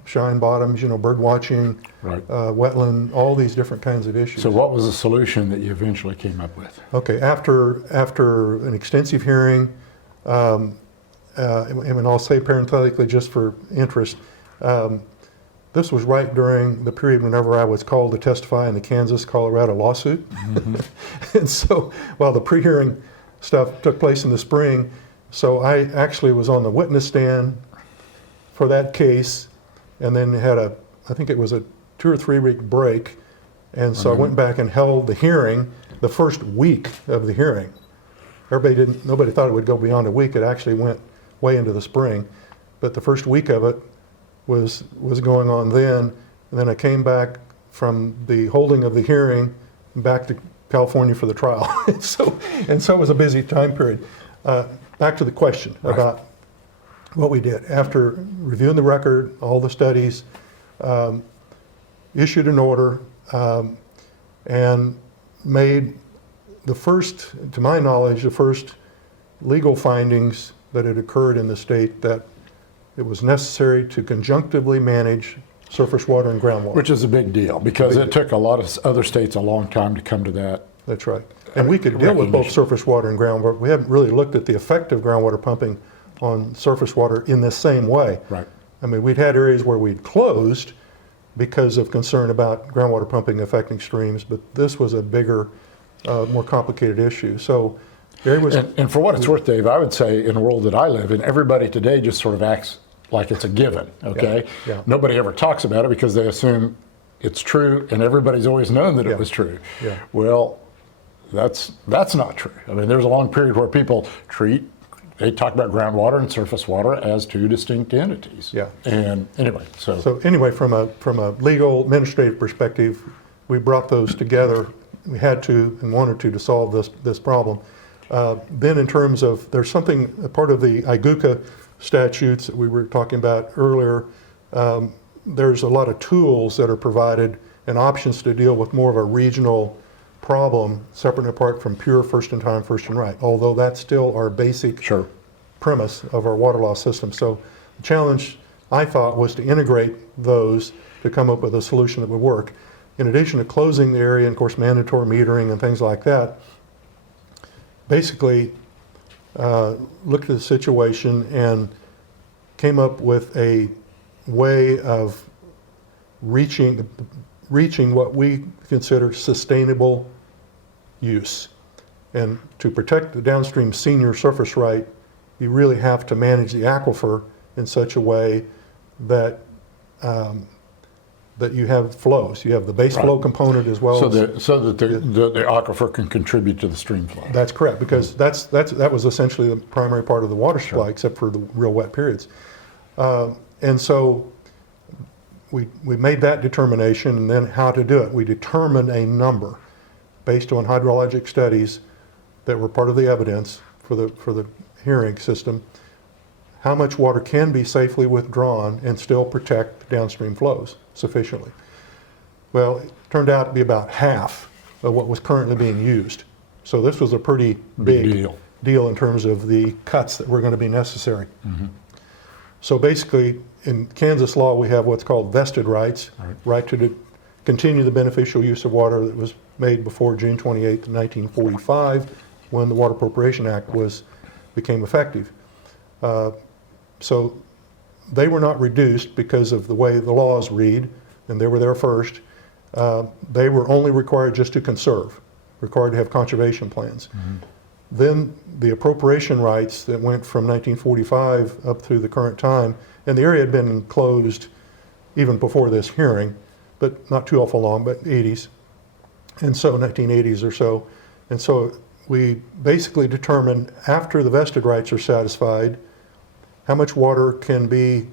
Cheyenne Bottoms, bird watching, Right. Wetland, all these different kinds of issues. So what was the solution that you eventually came up with? Okay, after an extensive hearing, and I'll say parenthetically just for interest, this was right during the period whenever I was called to testify in the Kansas-Colorado lawsuit. Mm-hmm. And so while the pre-hearing stuff took place in the spring, so I actually was on the witness stand for that case, and then had I think it was a 2 or 3 week break, and so I went back and held the hearing the first week of the hearing. Nobody thought it would go beyond a week. It actually went way into the spring, but the first week of it was going on then, and then I came back from the holding of the hearing back to California for the trial. and so it was a busy time period. Back to the question about what we did. After reviewing the record, all the studies, issued an order and made the first, to my knowledge, the first legal findings that had occurred in the state that it was necessary to conjunctively manage surface water and groundwater. Which is a big deal, because it took a lot of other states a long time to come to that. That's right. And we could deal with both surface water and groundwater. We haven't really looked at the effect of groundwater pumping on surface water in this same way. Right. I mean, we'd had areas where we'd closed because of concern about groundwater pumping affecting streams, but this was a bigger, more complicated issue. So Gary was... And for what it's worth, Dave, I would say in the world that I live in, everybody today just sort of acts like it's a given, okay? Yeah. Nobody ever talks about it because they assume it's true, and everybody's always known that it was true. Yeah. Well, that's not true. I mean, there's a long period where people they talk about groundwater and surface water as two distinct entities. Yeah. And anyway, So anyway, from a legal administrative perspective, we brought those together. We had to and wanted to solve this problem. Then in terms of, there's something, a part of the IGUCA statutes that we were talking about earlier, there's a lot of tools that are provided and options to deal with more of a regional problem, separate and apart from pure first in time, first in right, although that's still our basic premise of our water law system. So the challenge, I thought, was to integrate those to come up with a solution that would work. In addition to closing the area, and of course mandatory metering and things like that, basically looked at the situation and came up with a way of reaching what we consider sustainable use. And to protect the downstream senior surface right, you really have to manage the aquifer in such a way that that you have flows. You have the base flow component as well. So that the aquifer can contribute to the stream flow. That's correct, because that was essentially the primary part of the water supply, except for the real wet periods. And so we made that determination, and then how to do it. We determined a number based on hydrologic studies that were part of the evidence for the hearing system, how much water can be safely withdrawn and still protect downstream flows sufficiently. Well, it turned out to be about half of what was currently being used. So this was a pretty big deal in terms of the cuts that were going to be necessary. Mm-hmm. So basically, in Kansas law, we have what's called vested rights, right to continue the beneficial use of water that was made before June 28, 1945, when the Water Appropriation Act became effective. So they were not reduced because of the way the laws read, and they were there first. They were only required just to conserve, required to have conservation plans. Mm-hmm. Then the appropriation rights that went from 1945 up through the current time, and the area had been closed even before this hearing, but not too awful long, but 80s, and so 1980s or so. And so we basically determined, after the vested rights are satisfied, how much water can be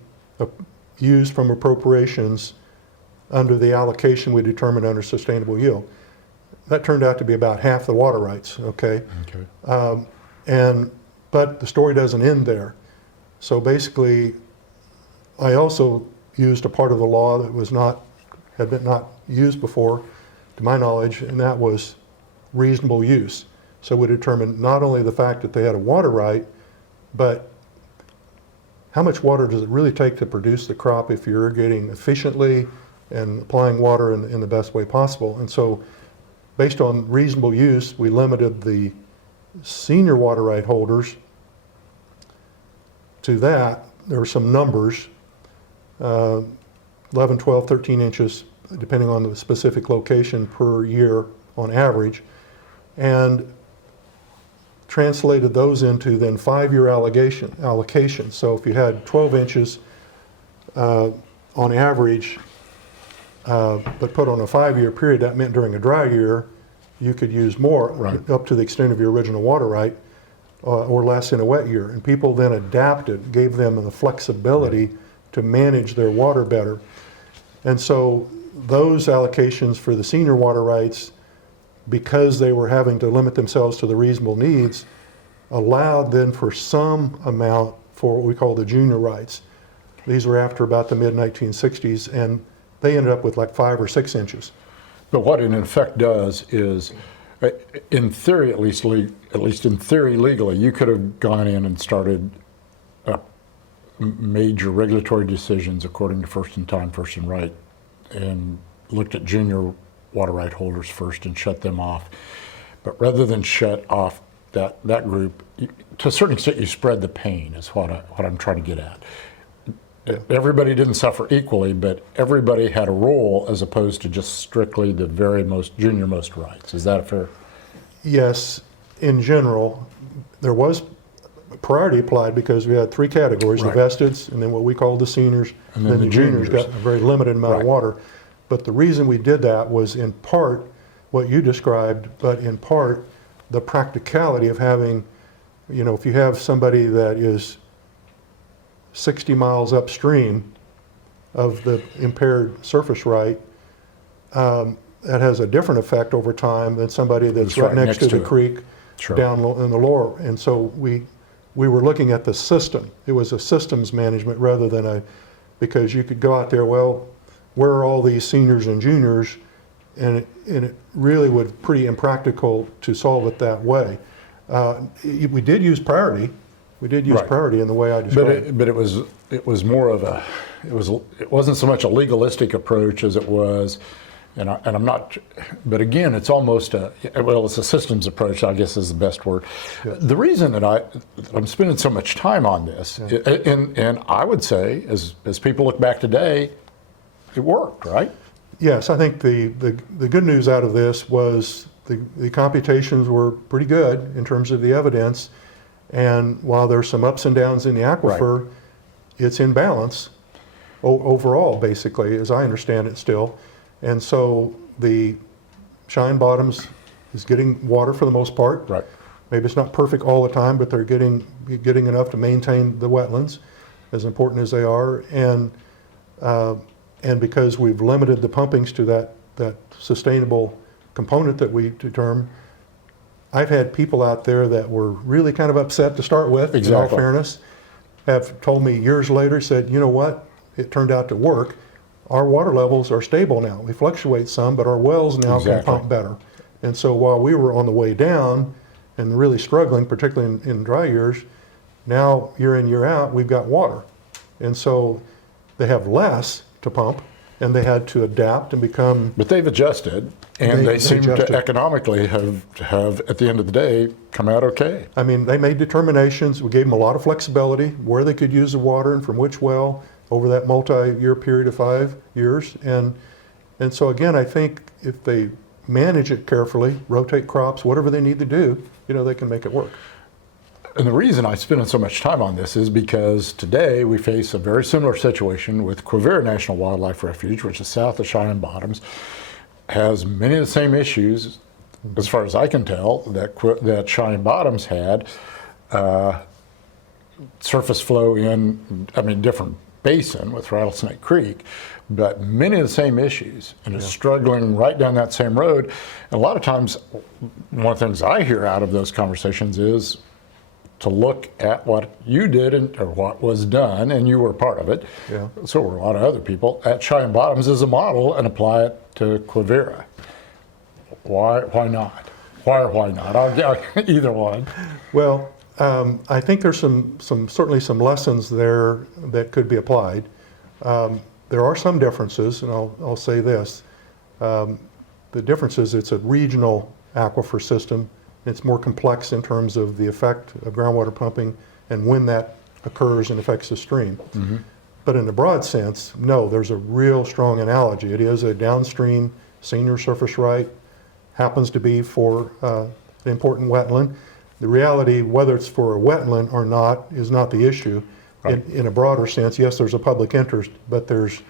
used from appropriations under the allocation we determined under sustainable yield. That turned out to be about half the water rights, okay? But the story doesn't end there. So basically, I also used a part of the law that had been not used before, to my knowledge, and that was reasonable use. So we determined not only the fact that they had a water right, but how much water does it really take to produce the crop if you're irrigating efficiently and applying water in the best way possible. And so based on reasonable use, we limited the senior water right holders to that. There were some numbers, 11, 12, 13 inches, depending on the specific location per year on average, and translated those into then 5-year allocation. So if you had 12 inches on average, but put on a 5-year period, that meant during a dry year, you could use more, up to the extent of your original water right, or less in a wet year. And people then adapted, gave them the flexibility to manage their water better. And so those allocations for the senior water rights, because they were having to limit themselves to the reasonable needs, allowed then for some amount for what we call the junior rights. These were after about the mid-1960s, and they ended up with like 5 or 6 inches. But what it in effect does is, in theory, at least in theory legally, you could have gone in and started major regulatory decisions according to first in time, first in right, and looked at junior water right holders first and shut them off. But rather than shut off that group, to a certain extent you spread the pain, is what I'm trying to get at. Everybody didn't suffer equally, but everybody had a role as opposed to just strictly the very most junior most rights. Is that fair? Yes, in general, there was priority applied because we had 3 categories, the vesteds, and then what we call the seniors, and then the juniors got a very limited amount of water. But the reason we did that was in part what you described, but in part the practicality of having, if you have somebody that is 60 miles upstream of the impaired surface right, that has a different effect over time than somebody that's right next to the creek down in the lower. And so we were looking at the system. It was a systems management rather than because you could go out there, well, where are all these seniors and juniors? And it really was pretty impractical to solve it that way. We did use priority. We did use priority in the way I described. But it was more of it wasn't so much a legalistic approach as it was, and I'm not. But again, it's almost it's a systems approach, I guess is the best word. Yes. The reason that I'm spending so much time on this, and I would say, as people look back today, it worked, right? Yes, I think the good news out of this was the computations were pretty good in terms of the evidence. And while there's some ups and downs in the aquifer, it's in balance overall, basically, as I understand it still. And so the Cheyenne Bottoms is getting water for the most part. Right. Maybe it's not perfect all the time, but they're getting enough to maintain the wetlands, as important as they are. And because we've limited the pumpings to that sustainable component that we determined, I've had people out there that were really kind of upset to start with, in all fairness, have told me years later, said, you know what, it turned out to work. Our water levels are stable now. We fluctuate some, but our wells now can pump better. And so while we were on the way down and really struggling, particularly in dry years, now year in, year out, we've got water. And so they have less to pump, and they had to adapt and become... But they've adjusted, and they seem to economically have, at the end of the day, come out okay. I mean, they made determinations. We gave them a lot of flexibility, where they could use the water and from which well over that multi-year period of 5 years. And so again, I think if they manage it carefully, rotate crops, whatever they need to do, they can make it work. And the reason I spend so much time on this is because today we face a very similar situation with Quivira National Wildlife Refuge, which is south of Cheyenne Bottoms, has many of the same issues, as far as I can tell, that Cheyenne Bottoms had. Surface flow different basin with Rattlesnake Creek, but many of the same issues, and is struggling right down that same road. And a lot of times, one of the things I hear out of those conversations is to look at what you did or what was done, and you were part of it, so were a lot of other people, at Cheyenne Bottoms as a model and apply it to Quivira. Why not? Why or why not? I'll either one. Well, I think there's certainly some lessons there that could be applied. There are some differences, and I'll say this. The difference is it's a regional aquifer system. It's more complex in terms of the effect of groundwater pumping and when that occurs and affects the stream. But in a broad sense, no, there's a real strong analogy. It is a downstream senior surface right, happens to be for an important wetland. The reality, whether it's for a wetland or not, is not the issue. Right. In a broader sense, yes, there's a public interest, but there's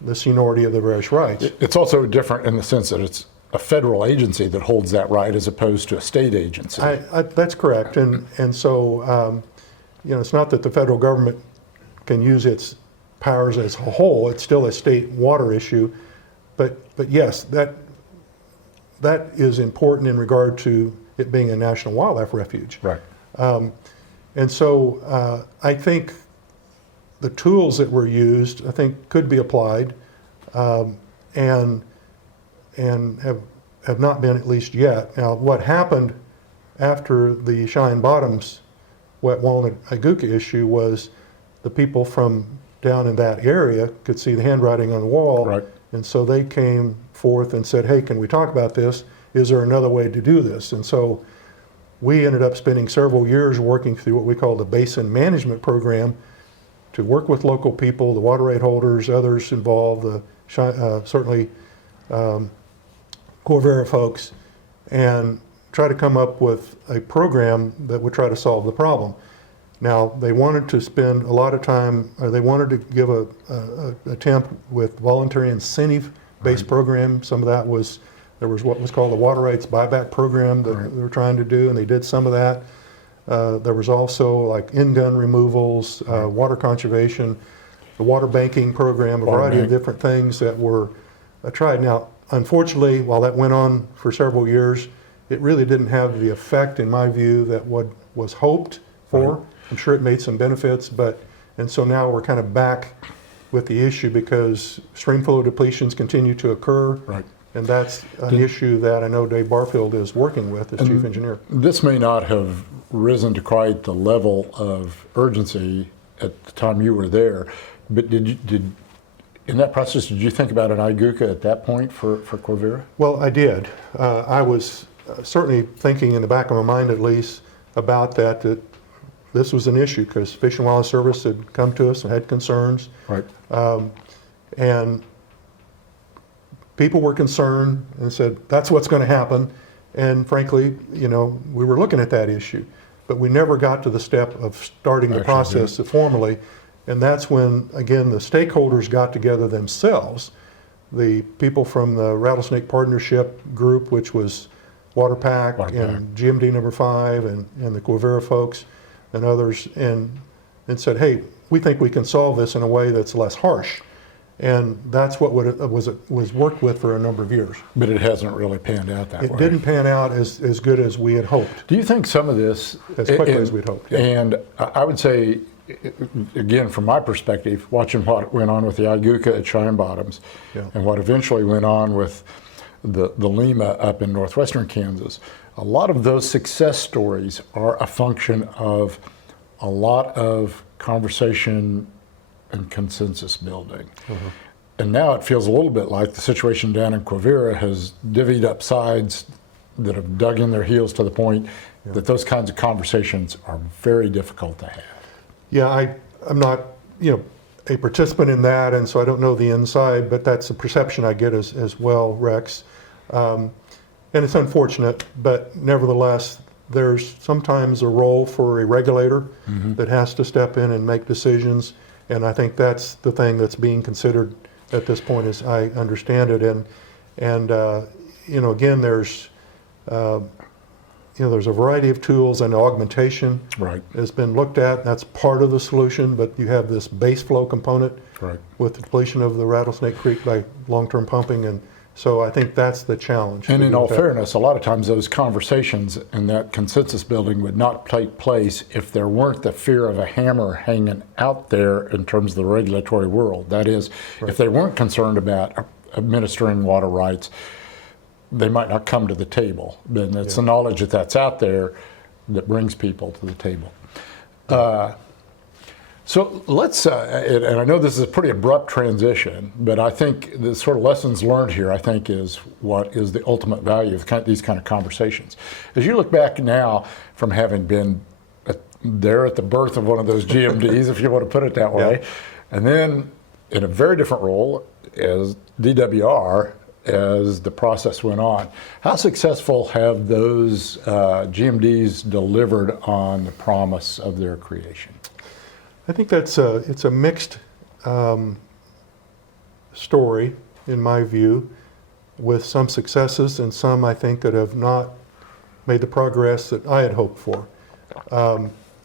the seniority of the various rights. It's also different in the sense that it's a federal agency that holds that right as opposed to a state agency. That's correct, and so it's not that the federal government can use its powers as a whole. It's still a state water issue, but yes, that is important in regard to it being a national wildlife refuge. Right. And so I think the tools that were used, I think, could be applied, and have not been, at least yet. Now, what happened after the Cheyenne Bottoms wet walnut iguca issue was the people from down in that area could see the handwriting on the wall, right. And so they came forth and said, hey, can we talk about this? Is there another way to do this? And so we ended up spending several years working through what we call the Basin Management Program to work with local people, the water right holders, others involved, certainly Quivira folks, and try to come up with a program that would try to solve the problem. Now, they wanted to spend a lot of time, or they wanted to give a attempt with voluntary incentive-based program. Some of that was, there was what was called the Water Rights Buyback Program that they were trying to do, and they did some of that. There was also like in-gun removals, water conservation, the water banking program, a variety of different things that were tried. Now, unfortunately, while that went on for several years, it really didn't have the effect, in my view, that what was hoped for. Right. I'm sure it made some benefits, and so now we're kind of back with the issue because streamflow depletions continue to occur. Right. And that's an issue that I know Dave Barfield is working with as chief engineer. This may not have risen to quite the level of urgency at the time you were there, but did in that process, did you think about an iguca at that point for Quivira? Well, I did. I was certainly thinking in the back of my mind, at least, about that this was an issue because Fish and Wildlife Service had come to us and had concerns. Right. And people were concerned and said, that's what's going to happen. And frankly, we were looking at that issue, but we never got to the step of starting the process formally. And that's when, again, the stakeholders got together themselves. The people from the Rattlesnake Partnership Group, which was WaterPack and GMD number 5 and the Quivira folks and others, and said, hey, we think we can solve this in a way that's less harsh. And that's what was worked with for a number of years. But it hasn't really panned out that way. It didn't pan out as good as we had hoped. Do you think some of this... As quickly as we'd hoped. Yeah. And I would say, again, from my perspective, watching what went on with the iguca at Cheyenne Bottoms and what eventually went on with the LEMA up in northwestern Kansas, a lot of those success stories are a function of a lot of conversation and consensus building. And now it feels a little bit like the situation down in Quivira has divvied up sides that have dug in their heels to the point that those kinds of conversations are very difficult to have. Yeah, I'm not, a participant in that, and so I don't know the inside, but that's the perception I get as well, Rex. And it's unfortunate, but nevertheless, there's sometimes a role for a regulator that has to step in and make decisions, and I think that's the thing that's being considered at this point, as I understand it. And again, there's there's a variety of tools, and augmentation Right. has been looked at. That's part of the solution, but you have this base flow component Right. with the depletion of the Rattlesnake Creek by long-term pumping, and so I think that's the challenge. And to in do all that. fairness, a lot of times those conversations and that consensus building would not take place if there weren't the fear of a hammer hanging out there in terms of the regulatory world. That is, if they weren't concerned about administering water rights, they might not come to the table. Then it's the knowledge that that's out there that brings people to the table. So let's, and I know this is a pretty abrupt transition, but I think the sort of lessons learned here, I think, is what is the ultimate value of these kind of conversations. As you look back now from having been there at the birth of one of those GMDs, if you want to put it that way, and then in a very different role as DWR as the process went on, how successful have those GMDs delivered on the promise of their creation? I think it's a mixed story, in my view, with some successes and some, I think, that have not made the progress that I had hoped for.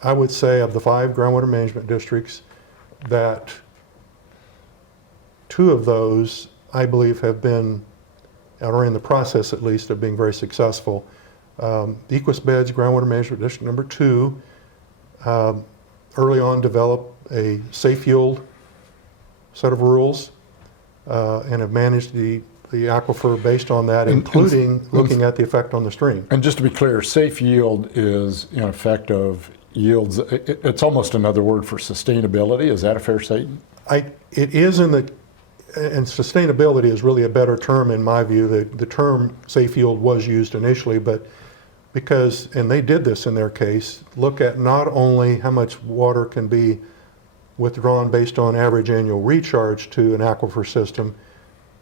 I would say of the 5 groundwater management districts, that 2 of those, I believe, have been, or in the process at least, of being very successful. The Equus Beds Groundwater Management District number 2, early on developed a safe yield set of rules and have managed the aquifer based on that, including looking at the effect on the stream. And just to be clear, safe yield is in effect of yields, it's almost another word for sustainability. Is that a fair statement? It is and sustainability is really a better term in my view. The term safe yield was used initially, but because, and they did this in their case, look at not only how much water can be withdrawn based on average annual recharge to an aquifer system,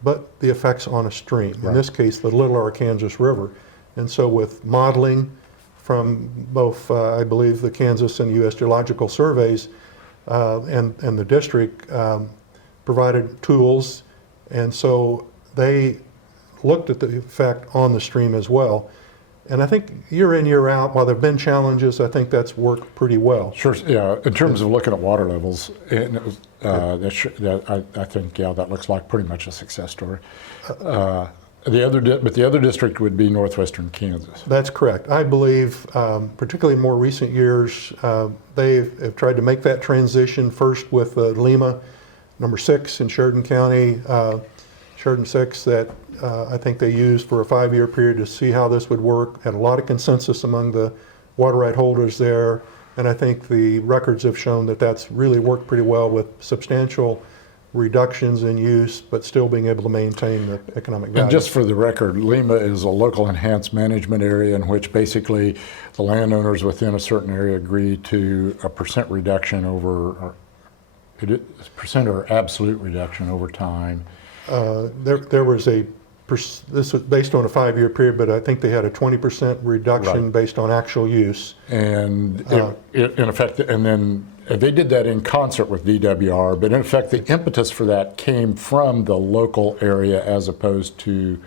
but the effects on a stream, in this case, the Little Arkansas River. And so with modeling from both, I believe, the Kansas and U.S. Geological Surveys and the district provided tools, and so they looked at the effect on the stream as well. And I think year in, year out, while there have been challenges, I think that's worked pretty well. Sure. Yeah. In terms of looking at water levels, and it was, I think, that looks like pretty much a success story. But the other district would be northwestern Kansas. That's correct. I believe, particularly in more recent years, they have tried to make that transition first with LEMA number 6 in Sheridan County, Sheridan 6, that I think they used for a 5-year period to see how this would work. Had a lot of consensus among the water right holders there, and I think the records have shown that that's really worked pretty well with substantial reductions in use, but still being able to maintain the economic value. And just for the record, LEMA is a local enhanced management area in which basically the landowners within a certain area agree to a % reduction over, percent or absolute reduction over time. There was this was based on a 5-year period, but I think they had a 20% reduction based on actual use. And in effect, and then they did that in concert with DWR, but in effect the impetus for that came from the local area as opposed to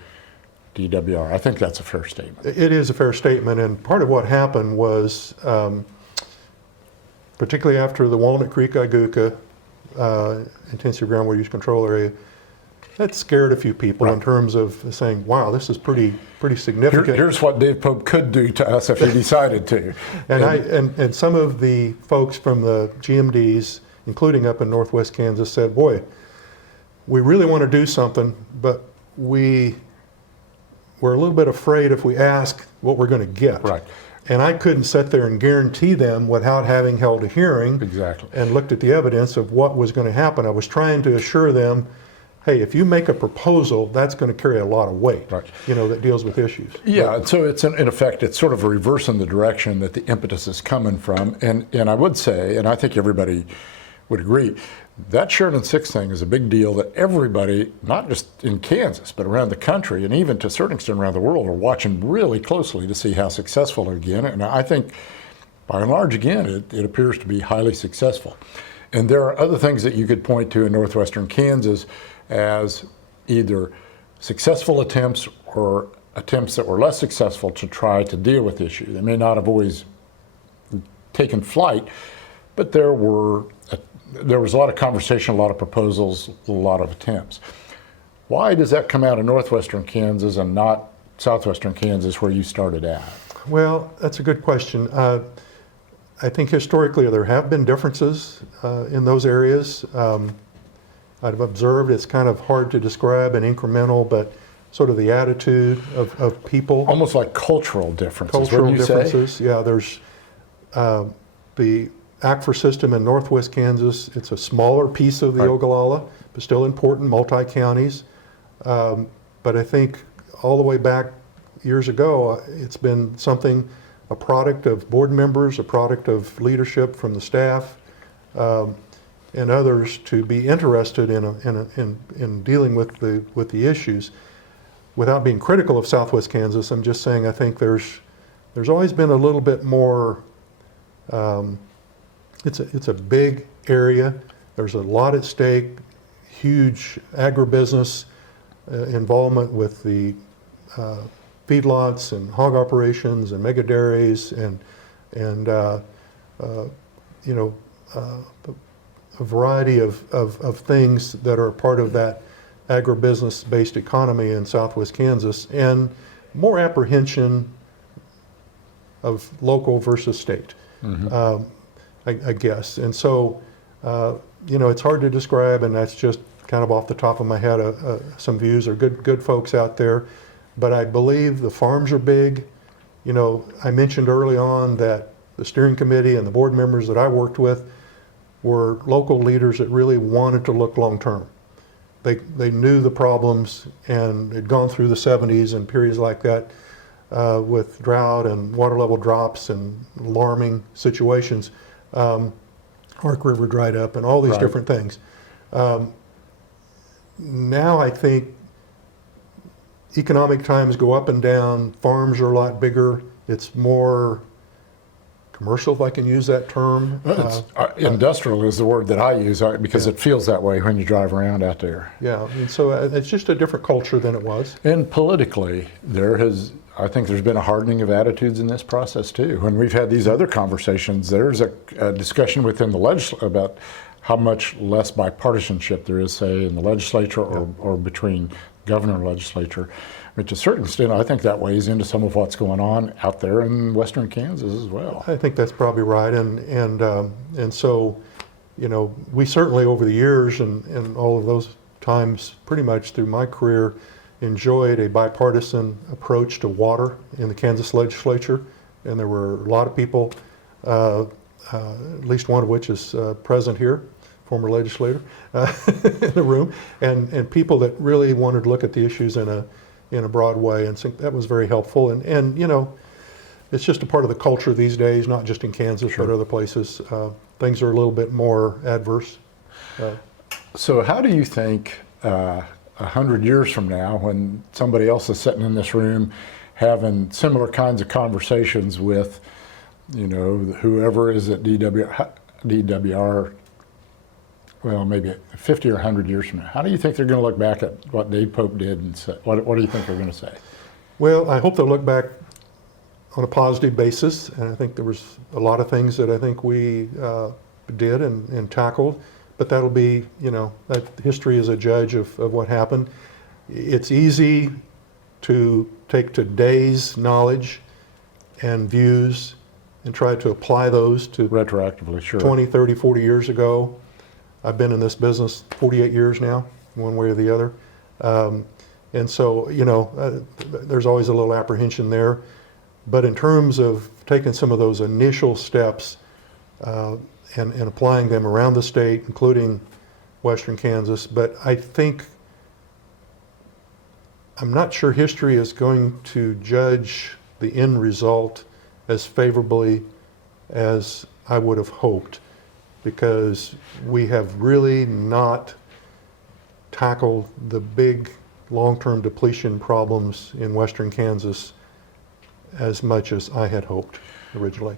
DWR. I think that's a fair statement. It is a fair statement, and part of what happened was, particularly after the Walnut Creek Iguka intensive groundwater use control area, that scared a few people in terms of saying, wow, this is pretty significant. Here's what Dave Pope could do to us if he decided to. And some of the folks from the GMDs, including up in northwest Kansas, said, boy, we really want to do something, but we're a little bit afraid if we ask what we're going to get. Right. And I couldn't sit there and guarantee them without having held a hearing and looked at the evidence of what was going to happen. I was trying to assure them, hey, if you make a proposal, that's going to carry a lot of weight, that deals with issues. Yeah, and so it's in effect, it's sort of a reverse in the direction that the impetus is coming from. And I would say, and I think everybody would agree, that Sheridan 6 thing is a big deal that everybody, not just in Kansas, but around the country, and even to a certain extent around the world, are watching really closely to see how successful it again. And I think, by and large, again, it appears to be highly successful. And there are other things that you could point to in northwestern Kansas as either successful attempts or attempts that were less successful to try to deal with the issue. They may not have always taken flight, but there was a lot of conversation, a lot of proposals, a lot of attempts. Why does that come out of northwestern Kansas and not southwestern Kansas where you started at? Well, that's a good question. I think historically there have been differences in those areas. I've observed it's kind of hard to describe and incremental, but sort of the attitude of people. Almost like cultural differences. Cultural wouldn't you differences, say? yeah. There's the aquifer system in northwest Kansas. It's a smaller piece of the Right. Ogallala, but still important, multi-counties. But I think all the way back years ago, it's been something, a product of board members, a product of leadership from the staff, and others to be interested in dealing with the issues. Without being critical of Southwest Kansas, I'm just saying I think there's always been a little bit more. It's a big area. There's a lot at stake. Huge agribusiness involvement with the feedlots and hog operations and mega dairies and a variety of things that are part of that agribusiness-based economy in Southwest Kansas, and more apprehension of local versus state, I guess. And so, it's hard to describe, and that's just kind of off the top of my head. Some views are good folks out there, but I believe the farms are big. I mentioned early on that the steering committee and the board members that I worked with were local leaders that really wanted to look long-term. They knew the problems and had gone through the 70s and periods like that with drought and water level drops and alarming situations. Ark River dried up and all these Right. different things. Now I think economic times go up and down, farms are a lot bigger, it's more commercial, if I can use that term. Industrial is the word that I use because it feels that way when you drive around out there. Yeah, and so it's just a different culture than it was. And politically, I think there's been a hardening of attitudes in this process too. When we've had these other conversations, there's a discussion within the legislature about how much less bipartisanship there is, say, in the legislature or between governor and legislature. But to a certain extent, I think that weighs into some of what's going on out there in western Kansas as well. I think that's probably right, and so, we certainly over the years and all of those times, pretty much through my career, enjoyed a bipartisan approach to water in the Kansas legislature, and there were a lot of people, at least one of which is present here, former legislator, in the room, and people that really wanted to look at the issues in a broad way, and so that was very helpful. And it's just a part of the culture these days, not just in Kansas, Sure. but other places. Things are a little bit more adverse. So how do you think 100 years from now, when somebody else is sitting in this room having similar kinds of conversations with, whoever is at DWR, well, maybe 50 or 100 years from now, how do you think they're going to look back at what Dave Pope did and say, what do you think they're going to say? Well, I hope they'll look back on a positive basis, and I think there was a lot of things that I think we did and tackled, but that'll be, that history is a judge of what happened. It's easy to take today's knowledge and views and try to apply those to Retroactively, sure. 20, 30, 40 years ago. I've been in this business 48 years now, one way or the other. And so, there's always a little apprehension there. But in terms of taking some of those initial steps and applying them around the state, including western Kansas, but I'm not sure history is going to judge the end result as favorably as I would have hoped, because we have really not tackled the big long-term depletion problems in western Kansas as much as I had hoped originally.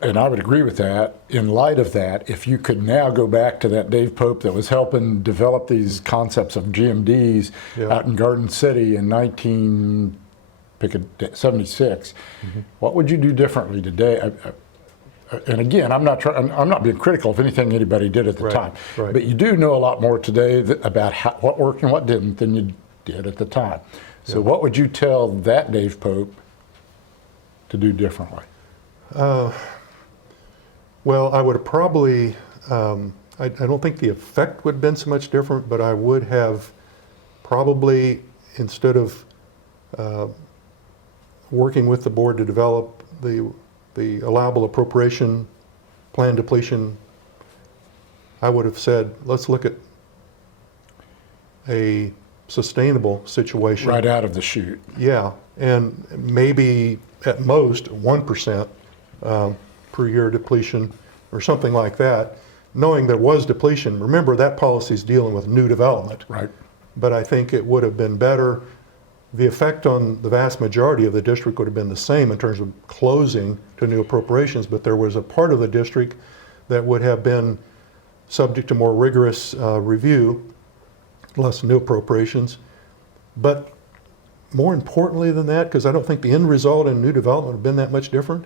And I would agree with that. In light of that, if you could now go back to that Dave Pope that was helping develop these concepts of GMDs Yeah. out in Garden City in 19 pick a day, 76. What would you do differently today? And again, I'm not being critical of anything anybody did at the time, but you do know a lot more today about what worked and what didn't than you did at the time. So what would you tell that Dave Pope to do differently? Well, I would have probably, I don't think the effect would have been so much different, but I would have probably, instead of working with the board to develop the allowable appropriation plan depletion, I would have said, let's look at a sustainable situation. Right out of the chute. Yeah, and maybe at most 1% per year depletion or something like that, knowing there was depletion. Remember, that policy is dealing with new development. Right. But I think it would have been better. The effect on the vast majority of the district would have been the same in terms of closing to new appropriations, but there was a part of the district that would have been subject to more rigorous review, less new appropriations. But more importantly than that, because I don't think the end result in new development would have been that much different,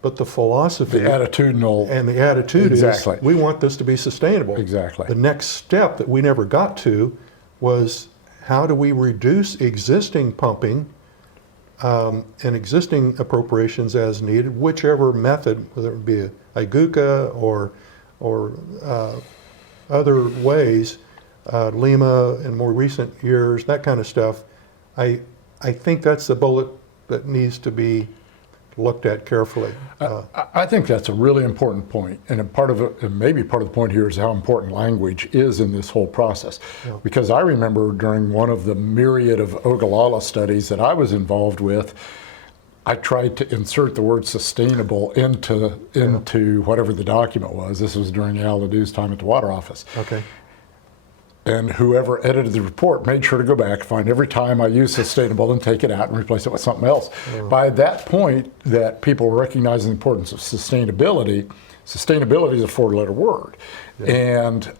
but the philosophy The attitudinal. and the attitude Exactly. is we want this to be sustainable. Exactly. The next step that we never got to was how do we reduce existing pumping and existing appropriations as needed, whichever method, whether it be a GUCA or other ways, LEMA in more recent years, that kind of stuff. I think that's the bullet that needs to be looked at carefully. I think that's a really important point, and part of it, and maybe part of the point here is how important language is in this whole process. Yeah. Because I remember during one of the myriad of Ogallala studies that I was involved with, I tried to insert the word sustainable into whatever the document was. This was during Al Ladou's time at the water office. Okay. And whoever edited the report made sure to go back, find every time I used sustainable and take it out and replace it with something else. By that point that people were recognizing the importance of sustainability is a four-letter word. And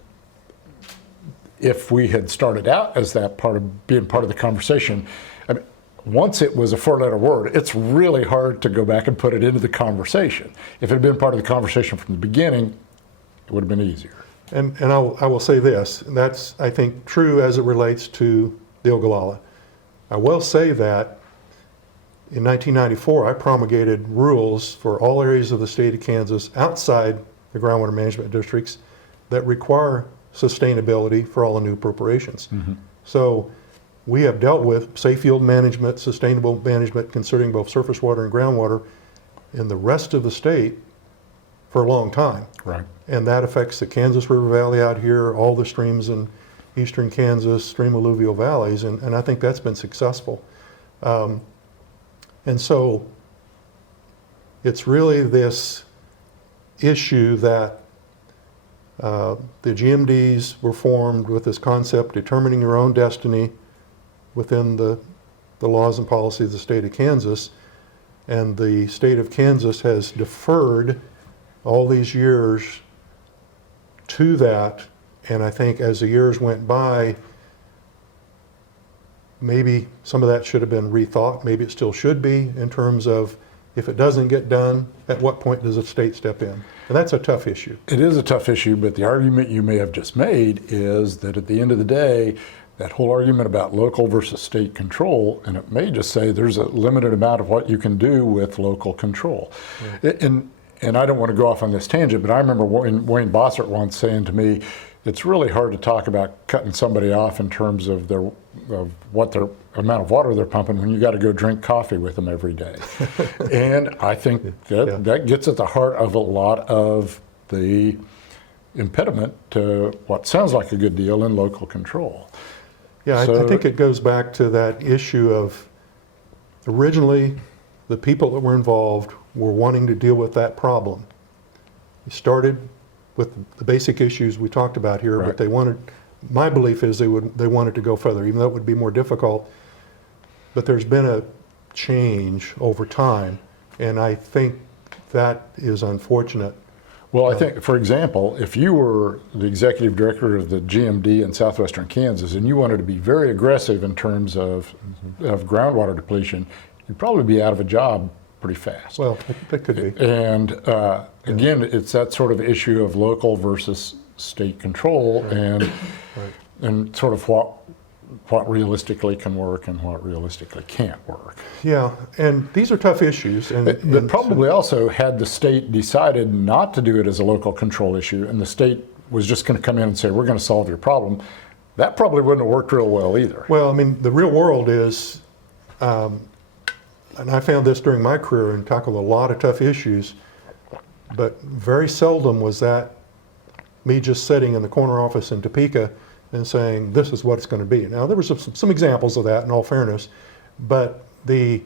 if we had started out as that part of being part of the conversation, I mean, once it was a four-letter word, it's really hard to go back and put it into the conversation. If it had been part of the conversation from the beginning, it would have been easier. And I will say this, and that's, I think, true as it relates to the Ogallala. I will say that in 1994, I promulgated rules for all areas of the state of Kansas outside the groundwater management districts that require sustainability for all the new appropriations. So we have dealt with safe field management, sustainable management, considering both surface water and groundwater in the rest of the state for a long time. Right. And that affects the Kansas River Valley out here, all the streams in eastern Kansas, stream alluvial valleys, and I think that's been successful. And so it's really this issue that the GMDs were formed with this concept, determining your own destiny within the laws and policies of the state of Kansas, and the state of Kansas has deferred all these years to that, and I think as the years went by, maybe some of that should have been rethought, maybe it still should be, in terms of if it doesn't get done, at what point does the state step in? And that's a tough issue. It is a tough issue, but the argument you may have just made is that at the end of the day, that whole argument about local versus state control, and it may just say there's a limited amount of what you can do with local control. And I don't want to go off on this tangent, but I remember Wayne Bossert once saying to me, it's really hard to talk about cutting somebody off in terms of what their amount of water they're pumping when you got to go drink coffee with them every day. And I think that gets at the heart of a lot of the impediment to what sounds like a good deal in local control. Yeah, So, I think it goes back to that issue of originally the people that were involved were wanting to deal with that problem. It started with the basic issues we talked about here, Right. but they wanted, my belief is they wanted to go further, even though it would be more difficult. But there's been a change over time, and I think that is unfortunate. Well, I think, for example, if you were the executive director of the GMD in southwestern Kansas and you wanted to be very aggressive in terms of groundwater depletion, you'd probably be out of a job pretty fast. Well, that could be. And again, it's that sort of issue of local versus state control, and sort of what realistically can work and what realistically can't work. Yeah, and these are tough issues. But probably also, had the state decided not to do it as a local control issue, and the state was just going to come in and say, we're going to solve your problem, that probably wouldn't have worked real well either. Well, I mean, the real world is, and I found this during my career and tackled a lot of tough issues, but very seldom was that me just sitting in the corner office in Topeka and saying, this is what it's going to be. Now, there were some examples of that, in all fairness, but it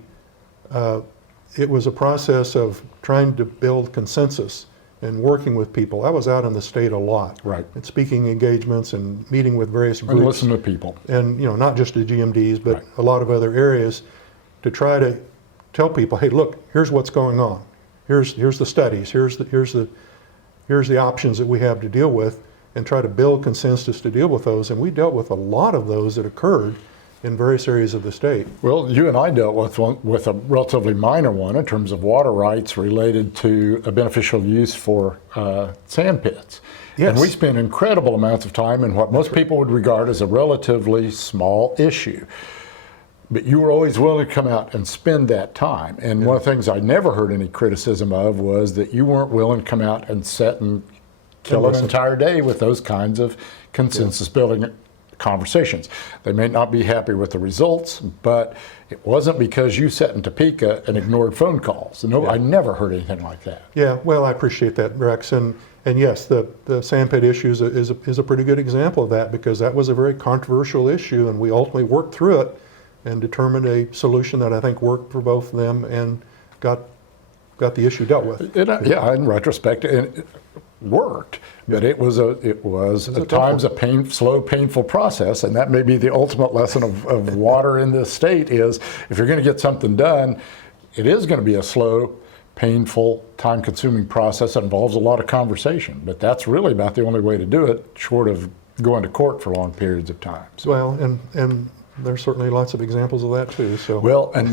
was a process of trying to build consensus and working with people. I was out in the state a lot. Right. And speaking engagements and meeting with various groups. And listen to people. And, not just the GMDs, but Right. a lot of other areas, to try to tell people, hey, look, here's what's going on. Here's the studies. Here's the options that we have to deal with, and try to build consensus to deal with those. And we dealt with a lot of those that occurred in various areas of the state. Well, you and I dealt with a relatively minor one in terms of water rights related to a beneficial use for sand pits. Yes. And we spent incredible amounts of time in what most people would regard as a relatively small issue. But you were always willing to come out and spend that time. And one of the things I never heard any criticism of was that you weren't willing to come out and sit and kill an entire day with those kinds of consensus building conversations. They may not be happy with the results, but it wasn't because you sat in Topeka and ignored phone calls. No, I never heard anything like that. Yeah, well, I appreciate that, Rex. And yes, the sandpit issue is a pretty good example of that, because that was a very controversial issue, and we ultimately worked through it and determined a solution that I think worked for both of them and got the issue dealt with. Yeah, in retrospect, it worked, but it was at times a slow, painful process, and that may be the ultimate lesson of water in this state is, if you're going to get something done, it is going to be a slow, painful, time-consuming process that involves a lot of conversation, but that's really about the only way to do it, short of going to court for long periods of time. So. Well, and there's certainly lots of examples of that too. So well, and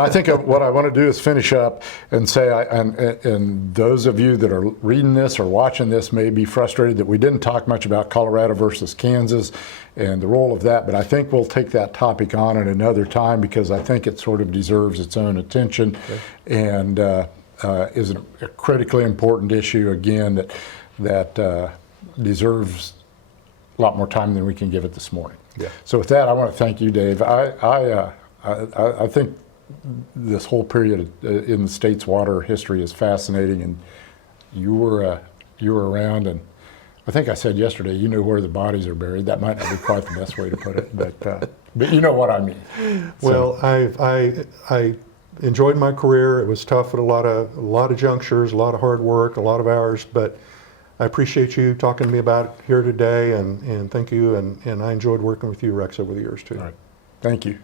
I think what I want to do is finish up and say, and those of you that are reading this or watching this may be frustrated that we didn't talk much about Colorado versus Kansas and the role of that, but I think we'll take that topic on at another time, because I think it sort of deserves its own attention, and is a critically important issue again that deserves a lot more time than we can give it this morning. Yeah. So with that, I want to thank you, Dave. I think this whole period in the state's water history is fascinating, and you were around, and I think I said yesterday, you knew where the bodies are buried. That might not be quite the best way to put it, but you know what I mean. Well, I enjoyed my career. It was tough at a lot of junctures, a lot of hard work, a lot of hours, but I appreciate you talking to me about it here today, and thank you, and I enjoyed working with you, Rex, over the years too. All right. Thank you.